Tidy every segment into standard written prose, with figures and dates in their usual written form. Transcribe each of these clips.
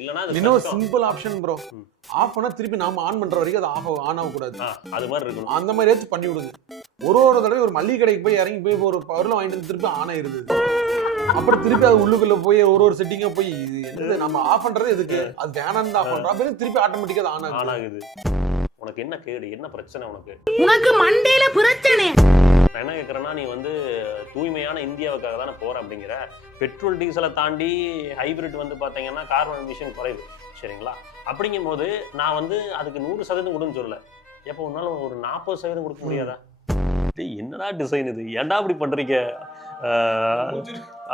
இல்லனா இன்னொரு simple option bro, of பண்ணா திருப்பி நாம ஆன் பண்ற வரைக்கும் அது ஆன் ஆக கூடாது. அது மாதிரி இருக்கணும். அந்த மாதிரி ஏதாச்சும் பண்ணி விடுங்க. ஒரு தடவை ஒரு மளிகை கடைக்கு போய் இறங்கி போய் ஒரு பொருளை வாங்கிட்டு வந்து திருப்பி ஆன் ஆயிருது. அப்புறம் திருப்பி அது உள்ளுக்குள்ள போய் ஒரு செட்டிங்கா போய் இது என்னது நம்ம ஆஃப் பண்றது எதுக்கு, அது வேணாம் தான் ஆஃப் பண்றோம், அப்புறம் திருப்பி ஆட்டோமேட்டிக்கா அது ஆன் ஆகுது. உனக்கு என்ன கேடு, என்ன பிரச்சனை உனக்கு? உனக்கு மண்டையில பிரச்சனை. நான் என்ன கேட்கறேன்னா, நீ வந்து தூய்மையான இந்தியாவுக்காக தானே போற அப்படிங்கிற. பெட்ரோல் டீசலை தாண்டி ஹைபிரிட் வந்து பாத்தீங்கன்னா கார்பன் எமிஷன் குறைவு, சரிங்களா? அப்படிங்கும் போது நான் வந்து அதுக்கு 100% கொடுன்னு சொல்லல. எப்போ ஒரு நாள் ஒரு 40% கொடுக்க முடியாதா? என்னடா டிசைன் இது, ஏன்டா அப்படி பண்றீங்க?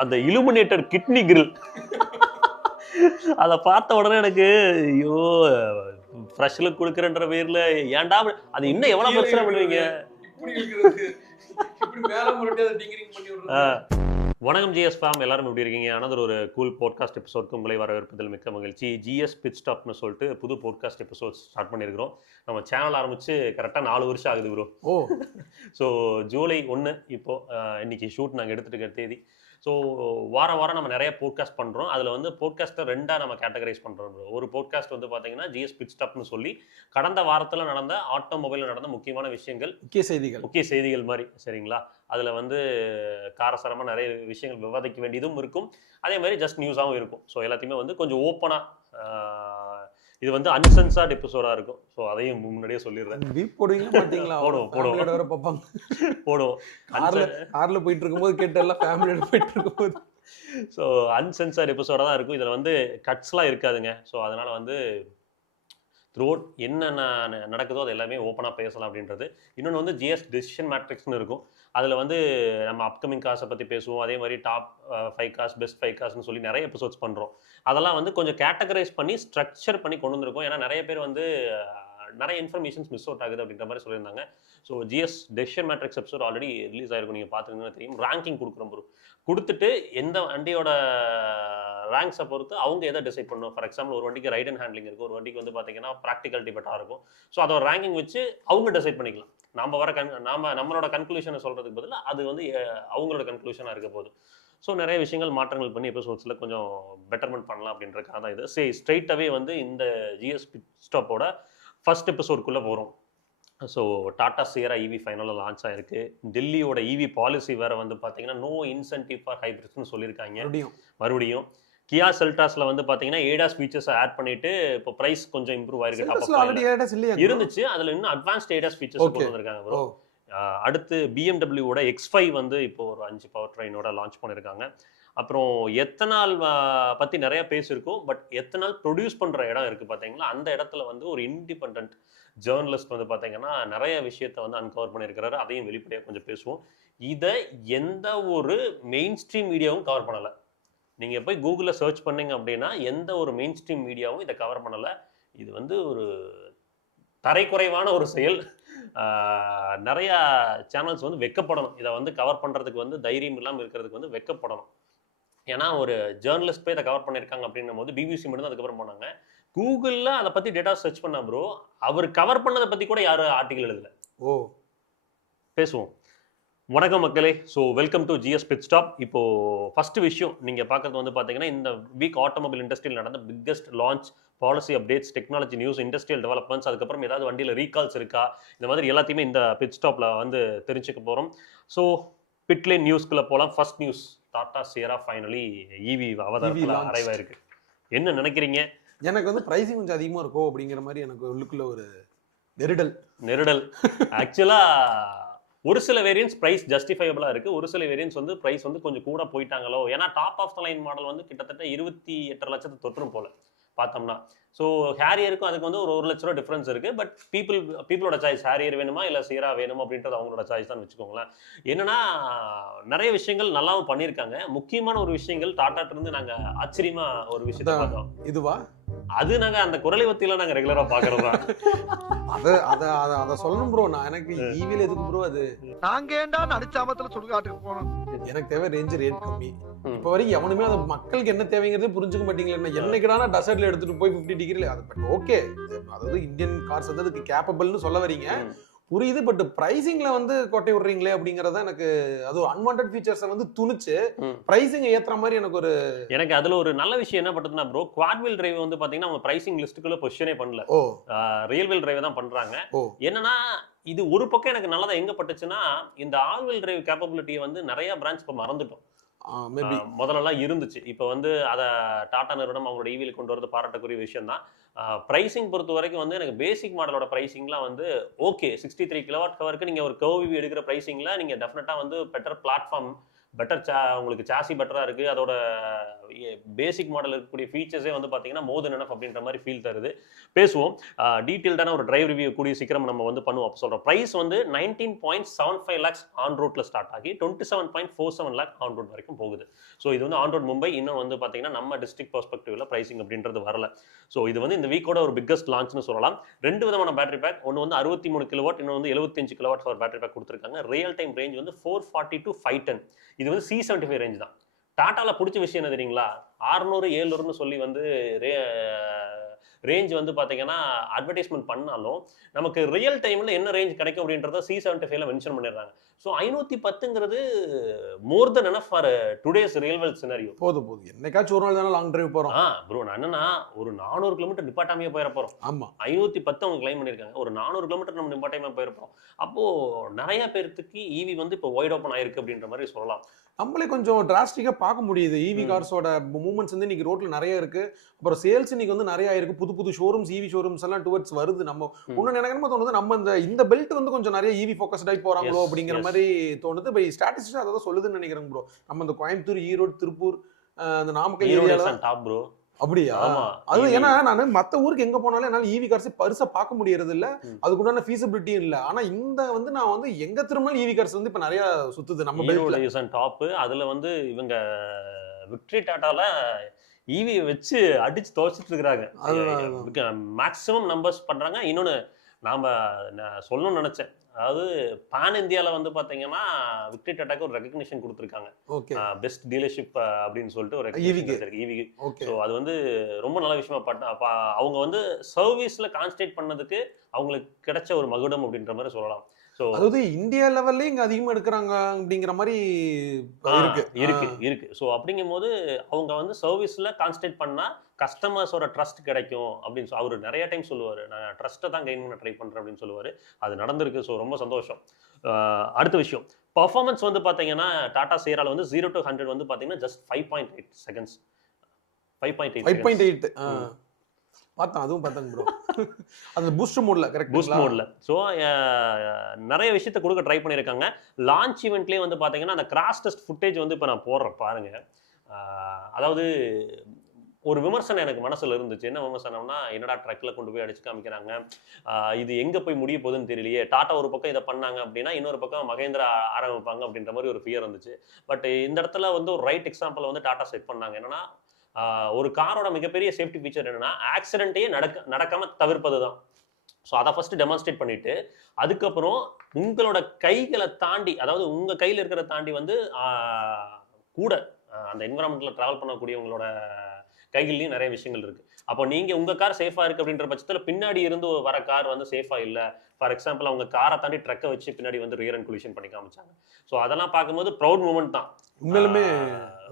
அந்த இலுமினேட்டர் கிட்னி கிரில் அதை பார்த்த உடனே எனக்கு ஐயோ ஃப்ரெஷ் லுக் கொடுக்குறன்ற பேர்ல ஏன்டா அது இன்னும் எவ்வளவு பிரச்சனை பண்ணுவீங்க? வணக்கம் ஜிஎஸ் ஃபேம், எல்லாரும் எப்படி இருக்கீங்க? அனதர் ஒரு கூல் பாட்காஸ்ட் எபிசோட்க்கு உங்களை வரவேற்பதில் மிக்க மகிழ்ச்சி. ஜிஎஸ் பிட் ஸ்டாப்னு சொல்லிட்டு புது பாட்காஸ்ட் எபிசோட் ஸ்டார்ட் பண்ணியிருக்கிறோம். நம்ம சேனல் ஆரம்பிச்சு கரெக்டாக 4 வருஷம் ஆகுது ப்ரோ. ஸோ ஜூலை 1 இப்போ இன்னைக்கு ஷூட் நாங்கள் எடுத்துட்டு இருக்க தேதி. ஸோ வாரம் நம்ம நிறைய போட்காஸ்ட் பண்ணுறோம். அதில் வந்து போட்காஸ்ட்டை 2ஆக நம்ம கேட்டகரைஸ் பண்ணுறோம் ப்ரோ. ஒரு போட்காஸ்ட் வந்து பார்த்தீங்கன்னா ஜிஎஸ் பிட் ஸ்டாப்னு சொல்லி கடந்த வாரத்தில் நடந்த ஆட்டோமொபைலில் நடந்த முக்கியமான விஷயங்கள், முக்கிய செய்திகள் மாதிரி, சரிங்களா? அதில் வந்து காரசாரமாக நிறைய விஷயங்கள் விவாதிக்க வேண்டியதும் இருக்கும், அதே மாதிரி ஜஸ்ட் நியூஸாகவும் இருக்கும். ஸோ எல்லாத்தையுமே வந்து கொஞ்சம் ஓப்பனாக, இது வந்து அன்சென்சார்ட் எபிசோடா இருக்கும். ஸோ அதையும் முன்னாடியே சொல்லிடுறேன். போடுவோம். கார்ல போயிட்டு இருக்கும்போது கேட்டெல்லாம் ஃபேமிலியோட போயிட்டு இருக்கும்போது. ஸோ அன்சென்சார்ட் எபிசோடா தான் இருக்கும். இதில் வந்து கட்ஸ்லாம் இருக்காதுங்க. ஸோ அதனால வந்து த்ரூஅவுட் என்னென்ன நடக்குதோ அது எல்லாமே ஓப்பனாக பேசலாம் அப்படின்றது. இன்னொன்று வந்து ஜிஎஸ் டெசிஷன் மேட்ரிக்ஸ்னு இருக்கும். அதில் வந்து நம்ம அப்கமிங் காசை பற்றி பேசுவோம். அதே மாதிரி டாப் 5 காஸ், பெஸ்ட் 5 காஸ்ன்னு சொல்லி நிறைய எபிசோட்ஸ் பண்ணுறோம். அதெல்லாம் வந்து கொஞ்சம் கேட்டகரைஸ் பண்ணி ஸ்ட்ரக்சர் பண்ணி கொண்டு வந்திருக்கோம். ஏன்னா நிறைய பேர் வந்து நிறைய இன்ஃபர்மேஷன்ஸ் மிஸ் அவுட் ஆகுது அப்படின்ற மாதிரி சொல்லியிருந்தாங்க. So GS decision matrix episode already release ஆயிருக்கும், நீங்கள் பார்த்துருந்தீங்கன்னா தெரியும். ரேங்கிங் கொடுக்குறோம் ப்ரோ. கொடுத்துட்டு எந்த வண்டியோட ரேங்க்ஸை பொறுத்து அவங்க எதை டிசைட் பண்ணணும். ஃபார் எக்ஸாம்பிள் ஒரு வண்டிக்கு ரைட் அண்ட் ஹேண்ட்லிங் இருக்கும், ஒரு வண்டிக்கு வந்து பார்த்தீங்கன்னா ப்ராக்டிகாலிட்டி பெட்டராக இருக்கும். ஸோ அதோட ரேங்கிங் வச்சு அவங்க டிசைட் பண்ணிக்கலாம். நம்மளோட கன்க்ளூஷனை சொல்கிறதுக்கு பதில் அது வந்து அவங்களோட கன்க்ளூஷனாக இருக்க போகுது. ஸோ நிறைய விஷயங்கள் மாற்றங்கள் பண்ணி எபிசோட்ஸில் கொஞ்சம் பெட்டர்மெண்ட் பண்ணலாம் அப்படின்றக்காக தான் இது. ஸ்ட்ரெயிட்டாகவே வந்து இந்த ஜிஎஸ் பிட் ஸ்டாப்போட ஃபர்ஸ்ட் எபிசோட்குள்ளே போகிறோம். ஸோ டாடா சியரா இவி ஃபைனலாக லான்ச் ஆயிருக்கு. டெல்லியோட இவி பாலிசி வேற வந்து பார்த்தீங்கன்னா நோ இன்சென்டிவ் ஃபார் ஹைபிரிட்ஸ்னு சொல்லியிருக்காங்க. மறுபடியும் கியா செல்டாஸ்ல வந்து பார்த்தீங்கன்னா ஏடாஸ் ஃபீச்சர்ஸ் ஆட் பண்ணிட்டு இப்போ பிரைஸ் கொஞ்சம் இம்ப்ரூவ் ஆயிருக்கு. இருந்துச்சு, அதில் இன்னும் அட்வான்ஸ்ட் ஏடாஸ் ஃபீச்சர்ஸ் கொண்டு வந்திருக்காங்க ப்ரோ. அடுத்து பிஎம்டபிள்யூட X5 வந்து இப்போ ஒரு 5 பவர் ட்ரெயினோட லான்ச் பண்ணியிருக்காங்க. அப்புறம் எத்தனால் பற்றி நிறைய பேசியிருக்கோம். பட் எத்தனால் ப்ரொடியூஸ் பண்ணுற இடம் இருக்குது பார்த்தீங்களா, அந்த இடத்துல வந்து ஒரு இண்டிபெண்ட் ஜேர்னலிஸ்ட் வந்து பார்த்தீங்கன்னா நிறைய விஷயத்தை வந்து அன்கவர் பண்ணியிருக்கிறாரு. அதையும் வெளிப்படையாக கொஞ்சம் பேசுவோம். இதை எந்த ஒரு மெயின் ஸ்ட்ரீம் மீடியாவும் கவர் பண்ணலை. நீங்கள் போய் கூகுளில் சர்ச் பண்ணீங்க அப்படின்னா எந்த ஒரு மெயின் ஸ்ட்ரீம் மீடியாவும் இதை கவர் பண்ணலை. இது வந்து ஒரு தரைக்குறைவான ஒரு செயல். நிறையா சேனல்ஸ் வந்து வெக்கப்படணும். இதை வந்து கவர் பண்ணுறதுக்கு வந்து தைரியம் இல்லாமல் இருக்கிறதுக்கு வந்து வெக்கப்படணும். ஏன்னா ஒரு ஜேர்னலிஸ்ட் போய் இதை கவர் பண்ணியிருக்காங்க அப்படின்னும் போது பிபிசி மட்டும் தான் அதுக்கப்புறம் போனாங்க. கூகுளில் அதை பற்றி டேட்டா சர்ச் பண்ண ப்ரோ, அவர் கவர் பண்ணதை பற்றி கூட யாரும் ஆர்டிகல் எழுதலை. பேசுவோம். வணக்கம் மக்களே. So welcome to GS pit stop. இப்போ ஃபர்ஸ்ட் விஷயம் நீங்கள் பார்க்கறது வந்து பார்த்தீங்கன்னா இந்த வீக் ஆட்டோமொபைல் இண்டஸ்ட்ரியில் நடந்த biggest launch, policy updates, technology news, industrial developments, அதுக்கப்புறம் ஏதாவது வண்டியில் ரீகால்ஸ் இருக்கா, இந்த மாதிரி எல்லாத்தையுமே இந்த பிட் ஸ்டாப்பில் வந்து தெரிஞ்சுக்க போகிறோம். ஸோ பிட்லைன் நியூஸ்குள்ளே போகலாம். First news, Tata Sierra finally EV அவதாரத்தில் அரைவாயிருக்கு. என்ன நினைக்கிறீங்க? எனக்கு வந்து பிரைசிங் கொஞ்சம் அதிகமாக இருக்கும் அப்படிங்கிற மாதிரி எனக்கு உள்ளுக்குள்ள ஒரு நெருடல். ஆக்சுவலாக ஒரு சில வேரியன்ஸ் பிரைஸ் ஜஸ்டிஃபைபிளாக இருக்குது, ஒரு சில வேரியன்ஸ் வந்து பிரைஸ் வந்து கொஞ்சம் கூட போயிட்டாங்களோ. ஏன்னா top of the line model வந்து கிட்டத்தட்ட 28 லட்சத்தை தொற்றும் போல பார்த்தோம்னா. ஸோ ஹேரியருக்கும் அதுக்கு வந்து ஒரு 1 லட்ச ரூபா டிஃப்ரென்ஸ் இருக்குது. பட் பீப்புளோட சாய்ஸ், ஹேரியர் வேணுமா இல்லை சியரா வேணுமா அப்படின்றது அவங்களோட சாய்ஸ் தான் வச்சுக்கோங்களேன். என்னன்னா நிறைய விஷயங்கள் நல்லாவும் பண்ணியிருக்காங்க. முக்கியமான ஒரு விஷயங்கள் டாடாட்ட இருந்து நாங்கள் ஆச்சரியமாக ஒரு விஷயத்தை பார்த்தோம். இதுவா? அது நாங்கள் அந்த குரலை வத்தியில நாங்கள் ரெகுலராக பார்க்குறோம் தான். அதை சொல்லணும் ப்ரோ. நான் எனக்கு ஈவில எதுக்கு ப்ரோ, அது நாங்க ஏண்டா நடிச்சாமத்துல சுடுகாட்டுக்கு போனோம். எனக்கு தேவை ரேஞ்ச் ரேட் கம்மி. இப்போ வரைக்கும் எவனுமே அது மக்களுக்கு என்ன தேவைங்கிறது புரிஞ்சுக்க மாட்டீங்களா. என்னைக்குடான டெசர்ட்ல எடுத்துட்டு போய் 50 டிகிரில அது பட் ஓகே, அதாவது இந்தியன் கார்ஸ் வந்து அதுக்கு கேப்பபிள்னு சொல்ல வரீங்க. புரியுது. பட் பிரைசிங்ல வந்து கொட்டை விடுறீங்களே அப்படிங்கறத எனக்கு அது அன்வான்டட் ஃபீச்சர்ஸை வந்து துணிச்சு பிரைசிங் ஏத்துற மாதிரி எனக்கு அதுல ஒரு நல்ல விஷயம் என்ன பண்றதுன்னா ப்ரோ, குவாட் வீல் டிரைவ் வந்து பாத்தீங்கன்னா அவங்க பிரைசிங் லிஸ்ட்டுக்குள்ள பொசிஷனே பண்ணல. ரியல் வீல் டிரைவ் தான் பண்றாங்க. என்னன்னா இது ஒரு பக்கம் எனக்கு நல்லதா எங்க பட்டுச்சுன்னா, இந்த ஆல் வீல் டிரைவ் கேப்பபிலிட்டியை வந்து நிறைய பிரான்ச் இப்ப மறந்துட்டோம். முதல்லலாம் இருந்துச்சு. இப்போ வந்து அதை டாடா நிறுவனம் அவங்களோட ஈவியில் கொண்டு வரது பாராட்டக்கூடிய விஷயம் தான். ப்ரைசிங் பொறுத்த வரைக்கும் வந்து எனக்கு பேசிக் மாடலோட ப்ரைசிங்லாம் வந்து ஓகே. 63 கிலோவாட் ஹவருக்கு நீங்கள் ஒரு கர்வ் எடுக்கிற ப்ரைசிங்கில் நீங்கள் டெஃபினட்டாக வந்து பெட்டர் பிளாட்ஃபார்ம், பெட்டர் உங்களுக்கு சாசி பெட்டராக இருக்குது. அதோட பேசிக் மாடல் இருக்கக்கூடிய ஃபீச்சர்ஸே வந்து பார்த்தீங்கன்னா மோர் தென் எனஃப் அப்படின்ற மாதிரி ஃபீல் தருது. பேசுவோம். டீட்டெயில்டான ஒரு டிரைவ் ரிவ்யூ கூடிய சீக்கிரம் நம்ம வந்து பண்ணுவோம். அப்போ சொல்கிறோம். ப்ரைஸ் வந்து 19.75 lakhs ஆன் ரோட்டில் ஸ்டார்ட் ஆகி 27.47 lakh ஆன் ரோட் வரைக்கும் போகுது. ஸோ இது வந்து ஆன் ரோட் மும்பை. இன்னும் வந்து பார்த்தீங்கன்னா நம்ம டிஸ்ட்ரிக்ட் பெர்ஸ்பெக்டிவ்ல ப்ரைசிங் அப்படின்றது வரல. ஸோ இது வந்து இந்த வீக்கோட ஒரு பிக்கஸ்ட் லான்ச்னு சொல்லலாம். 2 விதமான பேட்டரி பேக். ஒன்று வந்து 63 கிலோவாட், இன்னொன்று வந்து 75 கிலோவாட் ஹவர் பேட்டரி பேக் கொடுத்துருக்காங்க. ரியல் டைம் ரேஞ்ச் வந்து 440 to 510. இது வந்து C75 ரேஞ்ச் தான். டாட்டால பிடிச்ச விஷயம் என்ன தெரியுங்களா, 600 700ன்னு சொல்லி வந்து ரேஞ்ச் வந்து பார்த்தீங்கன்னா அட்வர்டைஸ்மெண்ட் பண்ணாலும் நமக்கு ரியல் டைமில் என்ன ரேஞ்ச் கிடைக்கும் அப்படின்றத C75ல மென்ஷன் பண்ணிடுறாங்க. ஸோ 510ங்கிறது more then enough for today's real world scenario. போதும் என்னைக்காச்சும் ஒரு நாள் தானே லாங் டிரைவ் போகிறோம். ப்ரோ நான் என்னன்னா ஒரு 400 கிலோமீட்டர் நிப்பாட்டாமையே போயிட போகிறோம். ஆமாம், 510 அவங்க கிளைம் பண்ணியிருக்காங்க. ஒரு 400 கிலோமீட்டர் நம்ம நிப்பாட்டாமையே போயிருப்போம். அப்போது நிறைய பேருக்கு ஈவி வந்து இப்போ வைட் ஓப்பன் ஆயிருக்கு அப்படின்ற மாதிரி சொல்லலாம். நம்மளே கொஞ்சம் டிராஸ்டிக்கா பார்க்க முடியுது. ஈவி கார்ஸோட மூவ்மெண்ட்ஸ் வந்து இன்னைக்கு ரோட்ல நிறைய இருக்கு. அப்புறம் சேல்ஸ் இன்னைக்கு வந்து நிறைய இருக்கு. புது ஷோரூம்ஸ், ஈவி ஷோரூம்ஸ் எல்லாம் டுவர்ட்ஸ் வருது. நம்ம இன்னும் எனக்கு தோணுது நம்ம இந்த பெல்ட் வந்து கொஞ்சம் நிறைய ஈவி ஃபோக்கஸ்ட் ஆகி போறாங்களோ அப்படிங்கிற மாதிரி தோணுது. பை ஸ்டாட்டிஸ்டிக்ஸ் அதை தான் சொல்லுதுன்னு நினைக்கிறேன் ப்ரோ. நம்ம இந்த கோயம்புத்தூர், ஈரோடு, திருப்பூர், அந்த நாமக்கல் ஏரியால டாப் ப்ரோ. அப்படியா? அது ஏன்னா நான் மத்த ஊருக்கு எங்க போனாலும் என்னால ஈவி கார்ஸ் பரிசா பார்க்க முடியறது இல்ல. அதுக்குண்டான ஃபீசிபிலிட்டியும் இல்ல. ஆனா இந்த வந்து நான் வந்து எங்க திரும்பினாலும் ஈவி கார்ஸ் வந்து இப்ப நிறைய சுத்துது நம்ம பெல்ட்ல. டாப் அதுல வந்து இவங்க விக்டரி டாட்டால ஈவி வச்சு அடிச்சு துவைச்சிட்டு இருக்காங்க. மேக்ஸிமம் நம்பர்ஸ் பண்றாங்க. இன்னொன்னு நாம சொல்லணும்னு நினைச்சேன். அதாவது பான் இந்தியாவில் வந்து பார்த்தீங்கன்னா விக்டரி டாட்டாக்கு ஒரு ரெகக்னிஷன் கொடுத்துருக்காங்க. பெஸ்ட் டீலர்ஷிப் அப்படின்னு சொல்லிட்டு ஒரு ஈவி. ஸோ அது வந்து ரொம்ப நல்ல விஷயமா அவங்க வந்து சர்வீஸில் கான்சன்ட்ரேட் பண்ணதுக்கு அவங்களுக்கு கிடைச்ச ஒரு மகுடம் அப்படின்ற மாதிரி சொல்லலாம். அதாவது இந்தியா லெவல்ல இங்க அதிகமா எடுக்கிறாங்க அப்படிங்கிற மாதிரி இருக்கு. ஸோ அப்படிங்கும் போது அவங்க வந்து சர்வீஸ்ல கான்சன்ட்ரேட் பண்ணா கஸ்டமர்ஸோட ட்ரஸ்ட் கிடைக்கும் அப்படின்னு அவர் நிறைய டைம் சொல்லுவாரு. நான் ட்ரஸ்ட்டை தான் கெயின் பண்ண ட்ரை பண்றேன் அப்படின்னு சொல்லுவாரு. அது நடந்திருக்கு. ஸோ ரொம்ப சந்தோஷம். அடுத்த விஷயம், பர்ஃபார்மன்ஸ் வந்து பாத்தீங்கன்னா டாடா சியரால வந்து 0 to 100 வந்து பாத்தீங்கன்னா ஜஸ்ட் 5.8 செகண்ட்ஸ். 5.8 பார்த்தேன். அதுவும் பார்த்தேன் ப்ரோ. அந்த பூஸ்ட் மோட்ல கரெக்ட், பூஸ்ட் மோட்ல. ஸோ நிறைய விஷயத்தை கொடுக்க ட்ரை பண்ணியிருக்காங்க. லான்ச் ஈவெண்ட்லேயே வந்து பார்த்தீங்கன்னா அந்த கிராஷ் டெஸ்ட் ஃபுட்டேஜ் வந்து இப்போ நான் போடுறேன் பாருங்க. அதாவது ஒரு விமர்சனம் எனக்கு மனசுல இருந்துச்சு. என்ன விமர்சனம்னா, என்னடா ட்ரக்ல கொண்டு போய் அடிச்சு காமிக்கிறாங்க, இது எங்க போய் முடிய போகுதுன்னு தெரியலையே. டாட்டா ஒரு பக்கம் இதை பண்ணாங்க அப்படின்னா இன்னொரு பக்கம் மகேந்திரா ஆரம்பிப்பாங்க அப்படின்ற மாதிரி ஒரு ஃபியர் இருந்துச்சு. பட் இந்த இடத்துல வந்து ஒரு ரைட் எக்ஸாம்பிள் வந்து டாட்டா செட் பண்ணாங்க. என்னன்னா ஒரு காரோட மிகப்பெரிய சேஃப்டி ஃபீச்சர் என்னன்னா ஆக்சிடென்ட்டையே நடக்காம தவிர்ப்பது தான். ஸோ அதை ஃபர்ஸ்ட் டெமான்ஸ்ட்ரேட் பண்ணிட்டு அதுக்கப்புறம் உங்களோட கைகளை தாண்டி, அதாவது உங்க கையில் இருக்கிற தாண்டி வந்து கூட அந்த என்விரான்மெண்ட்ல டிராவல் பண்ணக்கூடியவங்களோட கைகள்லையும் நிறைய விஷயங்கள் இருக்கு. அப்போ நீங்க உங்க கார் சேஃபா இருக்கு அப்படின்ற பட்சத்துல பின்னாடி இருந்து வர கார் வந்து சேஃபா இல்ல. ஃபார் எக்ஸாம்பிள் அவங்க காரை தாண்டி ட்ரக்கை வச்சு பின்னாடி வந்து ரியர் அண்ட் கொலிஷன் பண்ணி காமிச்சாங்க. ஸோ அதெல்லாம் பார்க்கும்போது ப்ரௌட் மூமெண்ட் தான். உண்மையிலுமே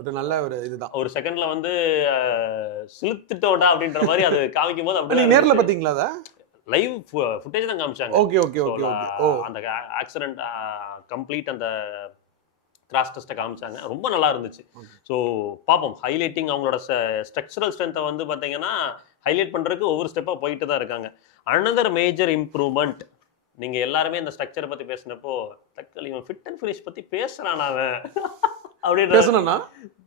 ஒரு நல்ல ஒரு இதுதான். ஒரு செகண்ட்ல வந்து சிலுத்துட்டோடா அப்படின்ற மாதிரி அது காமிக்கும் போது அப்படி நேர்ல பாத்தீங்களா? அத லைவ் ஃபுட்டேஜ் தான் காமிச்சாங்க. Okay okay okay okay. அந்த ஆக்சிடென்ட் கம்ப்ளீட் அந்த கிராஷ் டெஸ்ட்டை காமிச்சாங்க. ரொம்ப நல்லா இருந்துச்சு. ஸோ பார்ப்போம். ஹைலைட்டிங் அவங்களோட ஸ்ட்ரக்சரல் ஸ்ட்ரென்த்தை வந்து பார்த்தீங்கன்னா ஹைலைட் பண்ணுறதுக்கு ஒவ்வொரு ஸ்டெப்பாக போயிட்டு தான் இருக்காங்க. அனதர் மேஜர் இம்ப்ரூவ்மெண்ட், நீங்கள் எல்லாருமே இந்த ஸ்ட்ரக்சரை பற்றி பேசினப்போ தக்கல் இவன் ஃபிட் அண்ட் ஃபினிஷ் பற்றி பேசுகிறான் அவன் அப்படின்னு பேசணும்னா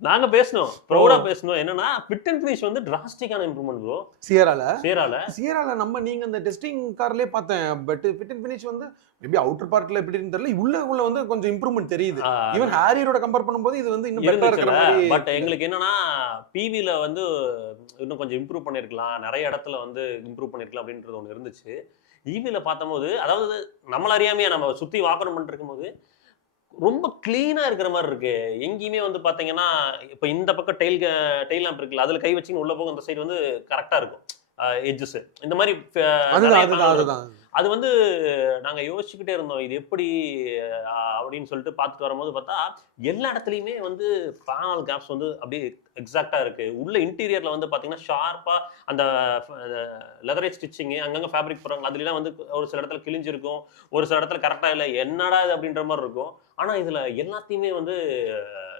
நாங்கள் பேசணும், ப்ரௌடாக பேசணும். என்னன்னா ஃபிட் அண்ட் ஃபினிஷ் வந்து டிராஸ்டிக்கான இம்ப்ரூவ்மெண்ட் ப்ரோ. சியரால நம்ம நீங்கள் இந்த டெஸ்டிங் கார்லேயே பார்த்தேன். பட் ஃபிட் அண்ட் ஃபினிஷ் வந்து மேபி அவுட்டர் பார்ட்ல எப்படின்னு தெரியல, உள்ள வந்து கொஞ்சம் இம்ப்ரூவ்மெண்ட் தெரியுது. ஈவன் ஹாரியரோட கம்பேர் பண்ணும்போது இது வந்து இன்னும் பெட்டரா இருக்கிற மாதிரி. பட் எங்களுக்கு என்னன்னா பிவில வந்து இன்னும் கொஞ்சம் இம்ப்ரூவ் பண்ணிருக்கலாம், நிறைய இடத்துல வந்து இம்ப்ரூவ் பண்ணிருக்கலாம் அப்படின்றது ஒன்று இருந்துச்சு. ஈவில பார்த்தபோது, அதாவது நம்மள அறியாமையா நம்ம சுத்தி வாக்கணும் பண்ணிருக்கும் போது ரொம்ப கிளீனா இருக்கிற மாதிரி இருக்கு. எங்கேயுமே வந்து பாத்தீங்கன்னா இப்ப இந்த பக்கம் டெயில் லேம்ப் இருக்குல்ல, அதுல கை வச்சு உள்ள போகும், அந்த சைடு வந்து கரெக்டா இருக்கும் எட்ஜஸ். இந்த மாதிரி அது வந்து நாங்க யோசிச்சுக்கிட்டே இருந்தோம் இது எப்படி அப்படின்னு சொல்லிட்டு பார்த்துட்டு வரும்போது பார்த்தா எல்லா இடத்துலையுமே வந்து பேனல் கேப்ஸ் வந்து அப்படியே எக்ஸாக்டா இருக்கு. உள்ள இன்டீரியர்ல வந்து பாத்தீங்கன்னா ஷார்ப்பா அந்த லெதரேஜ் ஸ்டிச்சிங் அங்கங்க ஃபேப்ரிக் போறாங்க அதுலாம் வந்து ஒரு சில இடத்துல கிழிஞ்சிருக்கும், ஒரு சில இடத்துல கரெக்டா இல்லை என்னடா இது அப்படின்ற மாதிரி இருக்கும். ஆனா இதுல எல்லாத்தையுமே வந்து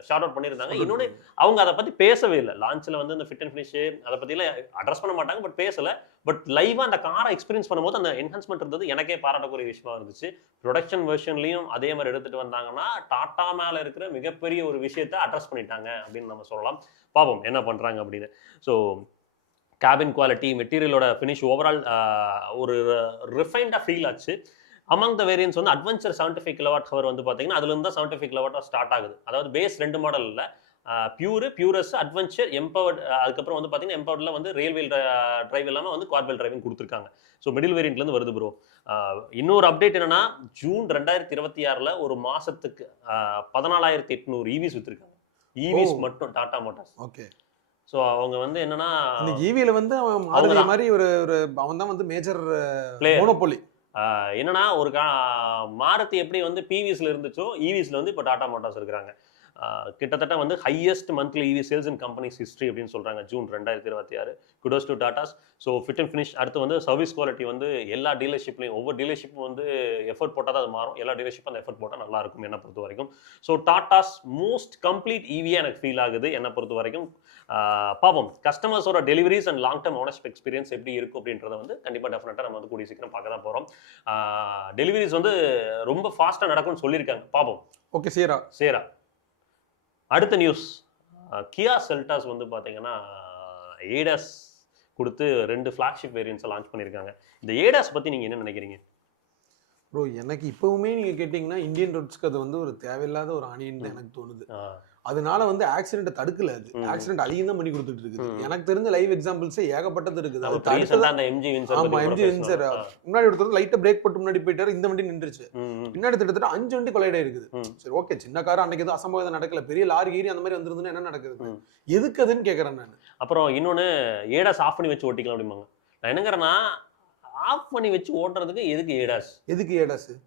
ஷார்ட் அவுட் பண்ணியிருந்தாங்க. இன்னொன்னு அவங்க அதை பத்தி பேசவே இல்லை. லான்ச்ல வந்து இந்த ஃபிட் அண்ட் ஃபினிஷ் அதை பத்திலாம் அட்ரஸ் பண்ண மாட்டாங்க, பட் பேசல. பட் லைவா அந்த காரை எக்ஸ்பீரியன்ஸ் பண்ணும்போது அந்த என்ஹான்ஸ்மெண்ட் இருந்தது எனக்கே பாராட்டக்கூடிய விஷயமா இருந்துச்சு. ப்ரொடக்ஷன் வெர்ஷன்லயும் அதே மாதிரி எடுத்துட்டு வந்தாங்கன்னா டாடா மேல இருக்கிற மிகப்பெரிய ஒரு விஷயத்தை அட்ரஸ் பண்ணிட்டாங்க அப்படின்னு நம்ம சொல்லலாம். பாப்போம் என்ன பண்றாங்க அப்படின்னு. ஸோ கேபின் குவாலிட்டி, மெட்டீரியலோட ஃபினிஷ் ஓவரால் ஒரு ரிஃபைண்டா ஃபீல் ஆச்சு. அமங் த வேரியன்ஸ் வந்து அட்வென்ச்சர் 75 kWh வந்து பார்த்தீங்கன்னா அதுல இருந்து தான் 75 kWh ஸ்டார்ட் ஆகுது. அதாவது பேஸ் 2 மாடல் இல்லை, பியூரஸ், அட்வென்ச்சர், எம்பவர்ட். அதுக்கப்புறம் வந்து பார்த்தீங்கன்னா எம்பவர்ட்ல வந்து ரயில் வீல் டிரைவ் இல்லாமல் வந்து குவாட் வீல் டிரைவிங் கொடுத்துருக்காங்க. ஸோ மிடில் வேரியன்ட்லேருந்து வருது ப்ரோ. இன்னொரு அப்டேட் என்னன்னா ஜூன் 2026 ஒரு மாசத்துக்கு 14,800 EVs வித்துருக்காங்க. EVs மட்டும் டாடா மோட்டார்ஸ். ஓகே. ஸோ அவங்க வந்து என்னன்னா இந்த ஈவில வந்து அவன் மாருதி மாதிரி ஒரு அவன் தான் வந்து மேஜர் மோனோபோலி. என்னன்னா ஒரு மாருதி எப்படி வந்து பிவிஸ்ல இருந்துச்சோ ஈவிஸ்ல வந்து இப்போ டாடா மோட்டார்ஸ் இருக்கிறாங்க. கிட்டத்தட்ட வந்து highest monthly EV sales in companies history அப்படின்னு சொல்றாங்க June 2026. Kudos to Tatas. So fit and finish. அடுத்து வந்து சர்வீஸ் குவாலிட்டி வந்து எல்லா டீலர்ஷிப்லையும் ஒவ்வொரு டீலர்ஷிப்பும் வந்து எஃபர்ட் போட்டால் தான் அது மாறும். எல்லா டீலர்ஷிப்பும் அந்த எஃபர்ட் போட்டால் நல்லா இருக்கும் என்னை பொறுத்த வரைக்கும். ஸோ டாடாஸ் மோஸ்ட் கம்ப்ளீட் EVயா எனக்கு ஃபீல் ஆகுது என்னை பொறுத்த வரைக்கும். பாவம் கஸ்டமர்ஸோட deliveries and long term ownership experience எப்படி இருக்கும் அப்படின்றத வந்து கண்டிப்பாக டெஃபினட்டாக நம்ம வந்து கூடிய சீக்கிரம் பார்க்க தான் போகிறோம். டெலிவரிஸ் வந்து ரொம்ப ஃபாஸ்ட்டாக நடக்கும்னு சொல்லியிருக்காங்க. பாவம். ஓகே. சேரா. அடுத்த நியூஸ், கியா செல்டாஸ் வந்து பார்த்தீங்கன்னா ஏடாஸ் கொடுத்து 2 ஃப்ளாக்ஷிப் வேரியன்ட்ஸை லான்ச் பண்ணியிருக்காங்க. இந்த ஏடாஸ் பற்றி நீங்கள் என்ன நினைக்கிறீங்க ப்ரோ? எனக்கு இப்போவுமே நீங்கள் கேட்டிங்கன்னா இந்தியன் ரோட்ஸ்க்கு அது வந்து ஒரு தேவையில்லாத ஒரு ஆணின்னு தான் எனக்கு தோணுது. அதனால வந்து ஆக்சிடென்ட் தடுக்கல, அது ஆக்சிடென்ட் அதிகம் தான் பண்ணி கொடுத்துட்டு இருக்குது. எனக்கு தெரிஞ்ச லைவ் எக்ஸாம்பிள்ஸே ஏகப்பட்டது இருக்குது. எம்ஜி வின்சர் முன்னாடி ஒருத்தர் லைட்டா பிரேக் போட்டு முன்னாடி போயிட்டாரு, இந்த வண்டி நின்றுச்சு. பின்னாடி திட்டத்தட்ட 5 வண்டி கொலையிட இருக்குது. சரி ஓகே, சின்ன கார் அன்னைக்கு எதுவும் அசம்பவம் நடக்கல, பெரிய லாரி கீரி அந்த மாதிரி வந்திருந்தா என்ன நடக்குது, எதுக்கு அதுன்னு கேட்கறேன் நான். அப்புறம் இன்னொன்னு ஏடாஸ் ஆஃப் பண்ணி வச்சு ஓட்டிக்கலாம் அப்படிம்பாங்க. நான் என்னங்கிறேன்னா ஆஃப் பண்ணி வச்சு ஓட்டுறதுக்கு எதுக்கு ஏடாஸ்?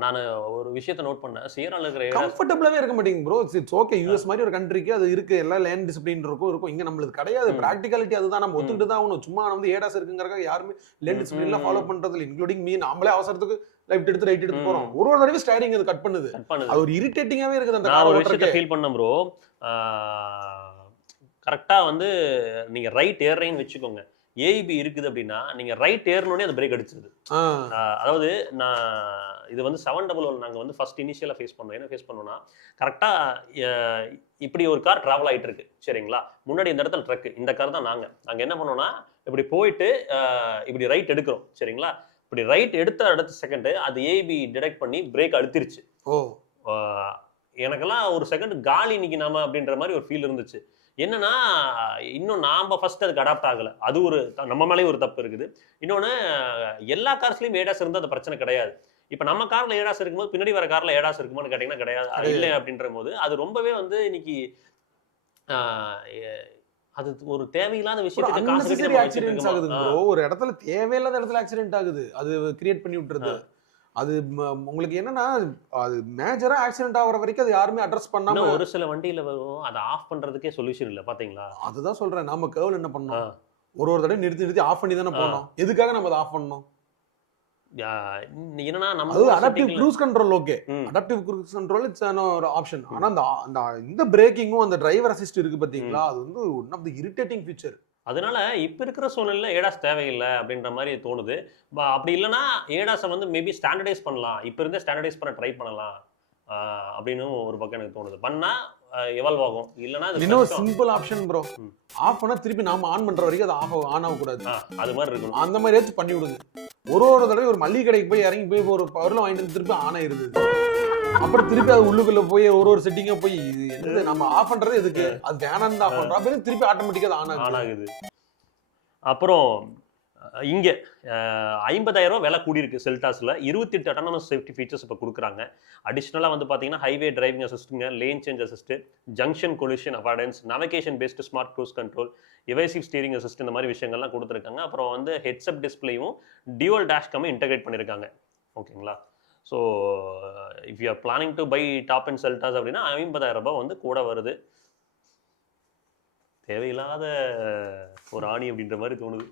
நான் ஒரு விஷயத்தை நோட் பண்ணேன். சியரால இருக்கிற கம்ஃபர்டபுளாவே இருக்க மாட்டேங்குது ப்ரோ. இட்ஸ் ஓகே, யூஎஸ் மாதிரி ஒரு கண்ட்ரிக்கு அது இருக்கு, எல்லா லேண்ட் டிசிப்ளின் இருக்கும். இங்க நம்மளுக்கு கிடையாது. பிராக்டிகாலிட்டி அதுதான், நம்ம ஒத்துக்கிட்டு தான் ஆகணும். சும்மா வந்து ஏடாஸ் இருக்குங்கிறக்காக யாருமே லேண்ட் டிசிப்ளின்லாம் ஃபாலோ பண்றது, இன்க்ளூடிங் மீ. நாமளே அவசரத்துக்கு லெஃப்ட் எடுத்து ரைட் எடுத்து போறோம். ஒரு தடவை ஸ்டைரிங் அது கட் பண்ணுது. அது ஒரு இரிட்டேட்டிங்காவே இருக்குது. அந்த நான் ஒரு விஷயத்தை ஃபீல் பண்ணேன் ப்ரோ. கரெக்டா வந்து நீங்க ரைட் ஏர்றீங்கன்னு வச்சுக்கோங்க, ஏபி இருக்குது அப்படின்னா நீங்க ரைட் ஏறணும்னே அது பிரேக் அடிச்சிருது. அதாவது நான் இது வந்து 700 நாங்க வந்து ஃபர்ஸ்ட் இனிஷியலா ஃபேஸ் பண்ணோம். என்ன ஃபேஸ் பண்ணோம்னா, கரெக்டா இப்படி ஒரு கார் டிராவல் ஆயிட்டு இருக்கு சரிங்களா, முன்னாடி இந்த இடத்துல ட்ரக், இந்த கார் தான் நாங்க என்ன பண்ணோம்னா இப்படி போயிட்டு இப்படி ரைட் எடுக்கிறோம் சரிங்களா. இப்படி ரைட் அடுத்த செகண்ட் அது ஏபி டிடெக்ட் பண்ணி பிரேக் அழுத்திருச்சு. எனக்கெல்லாம் ஒரு செகண்ட் காலி நிக்கலாமா அப்படின்ற மாதிரி ஒரு ஃபீல் இருந்துச்சு. என்னன்னா இன்னும் நாம ஃபர்ஸ்ட் அதுக்கு அடாப்ட் ஆகல, அது ஒரு நம்ம மேலேயும் ஒரு தப்பு இருக்குது. இன்னொன்னு எல்லா கார்ஸ்லயும் ஏடாஸ் இருந்தா அந்த பிரச்சனை கிடையாது. இப்ப நம்ம கார்ல ஏடாஸ் இருக்கும்போது பின்னாடி வர கார்ல ஏடாஸ் இருக்குமான்னு கேட்டீங்கன்னா கிடையாது, இல்லை அப்படின்ற போது அது ரொம்பவே வந்து இன்னைக்கு அது ஒரு தேவையில்லாத விஷயத்துக்கு ஒரு இடத்துல தேவையில்லாத இடத்துல ஆக்சிடென்ட் ஆகுது, அது கிரியேட் பண்ணி விட்டுருது. அது உங்களுக்கு என்னன்னா அது மேஜரா ஆக்சிடென்ட் ஆகிற வரைக்கும் அது யாருமே அட்ரஸ் பண்ணாம ஒரு சில வண்டியில வரும், அதை ஆஃப் பண்றதுக்கே சொல்யூஷன் இல்ல பாத்தீங்களா. அதுதான் சொல்றேன், நாம கர்வ்ல என்ன பண்ணோம், ஒரு தடவை நிறுத்தி ஆஃப் பண்ணி தானே போனோம். எதுக்காக நம்ம அதை ஆஃப் பண்ணோம்? என்னன்னா நம்ம adaptive cruise control, okay, adaptive cruise control it's ஒரு ஆப்ஷன். ஆனா அந்த இந்த பிரேக்கிங்கும் அந்த டிரைவர் அசிஸ்ட் இருக்கு பாத்தீங்களா, அது வந்து one of the irritating feature. அதனால இப்ப இருக்கிற சூழ்நிலையில ஏடாஸ் தேவையில்லை அப்படின்ற மாதிரி தோணுது. அப்படி இல்லைன்னா ஏடாஸை வந்து மேபி ஸ்டாண்டர்டைஸ் பண்ணலாம், இப்ப இருந்தே ஸ்டாண்டர்டைஸ் பண்ண ட்ரை பண்ணலாம் அப்படின்னு ஒரு பக்கம் எனக்கு தோணுது. பண்ணா எவால்வ் ஆகும். இல்லைன்னா இன்னும் சிம்பிள் ஆப்ஷன் ப்ரோ, ஆஃப் பண்ணா திருப்பி நாம ஆன் பண்ற வரைக்கும் அது ஆன் ஆகக்கூடாது. அது மாதிரி இருக்கணும். அந்த மாதிரி ஏதாச்சும் பண்ணி விடுங்க. ஒரு தடவை ஒரு மளிகை கடைக்கு போய் இறங்கி போய் ஒரு பவர்ல வாங்கிட்டு வந்து திருப்பி ஆன் ஆயிருது. அப்புறம் திருப்பி அது உள்ளுக்குள்ள போய் ஒரு செட்டிங்கா போய் இது என்னது நம்ம ஆஃப் பண்றது எதுக்கு, அது வேணாம் தான் ஆஃப் பண்றோம், திருப்பி ஆட்டோமேட்டிக்கா அது ஆன் ஆகுது. அப்புறம் இங்கே 50,000 விலை கூடியிருக்கு செல்டாஸில். 28 அட்டானமஸ் சேஃப்டி ஃபீச்சர்ஸ் இப்போ கொடுக்குறாங்க. அடிஷ்னலாக வந்து பார்த்தீங்கன்னா ஹைவே டிரைவிங் அசிஸ்ட்டுங்க, lane change assist, junction collision avoidance, navigation based smart cruise control, evasive steering assist, இந்த மாதிரி விஷயங்கள்லாம் கொடுத்துருக்காங்க. அப்புறம் வந்து ஹெட்ஸ்அப் டிஸ்பிளேயும் டியூவல் டேஷ்கமே இன்டகிரேட் பண்ணியிருக்காங்க. ஓகேங்களா? So if you are planning to buy top end Seltos அப்படின்னா 50,000 ரூபாய் வந்து கூட வருது. தேவையில்லாத ஒரு ஆணி அப்படின்ற மாதிரி தோணுது.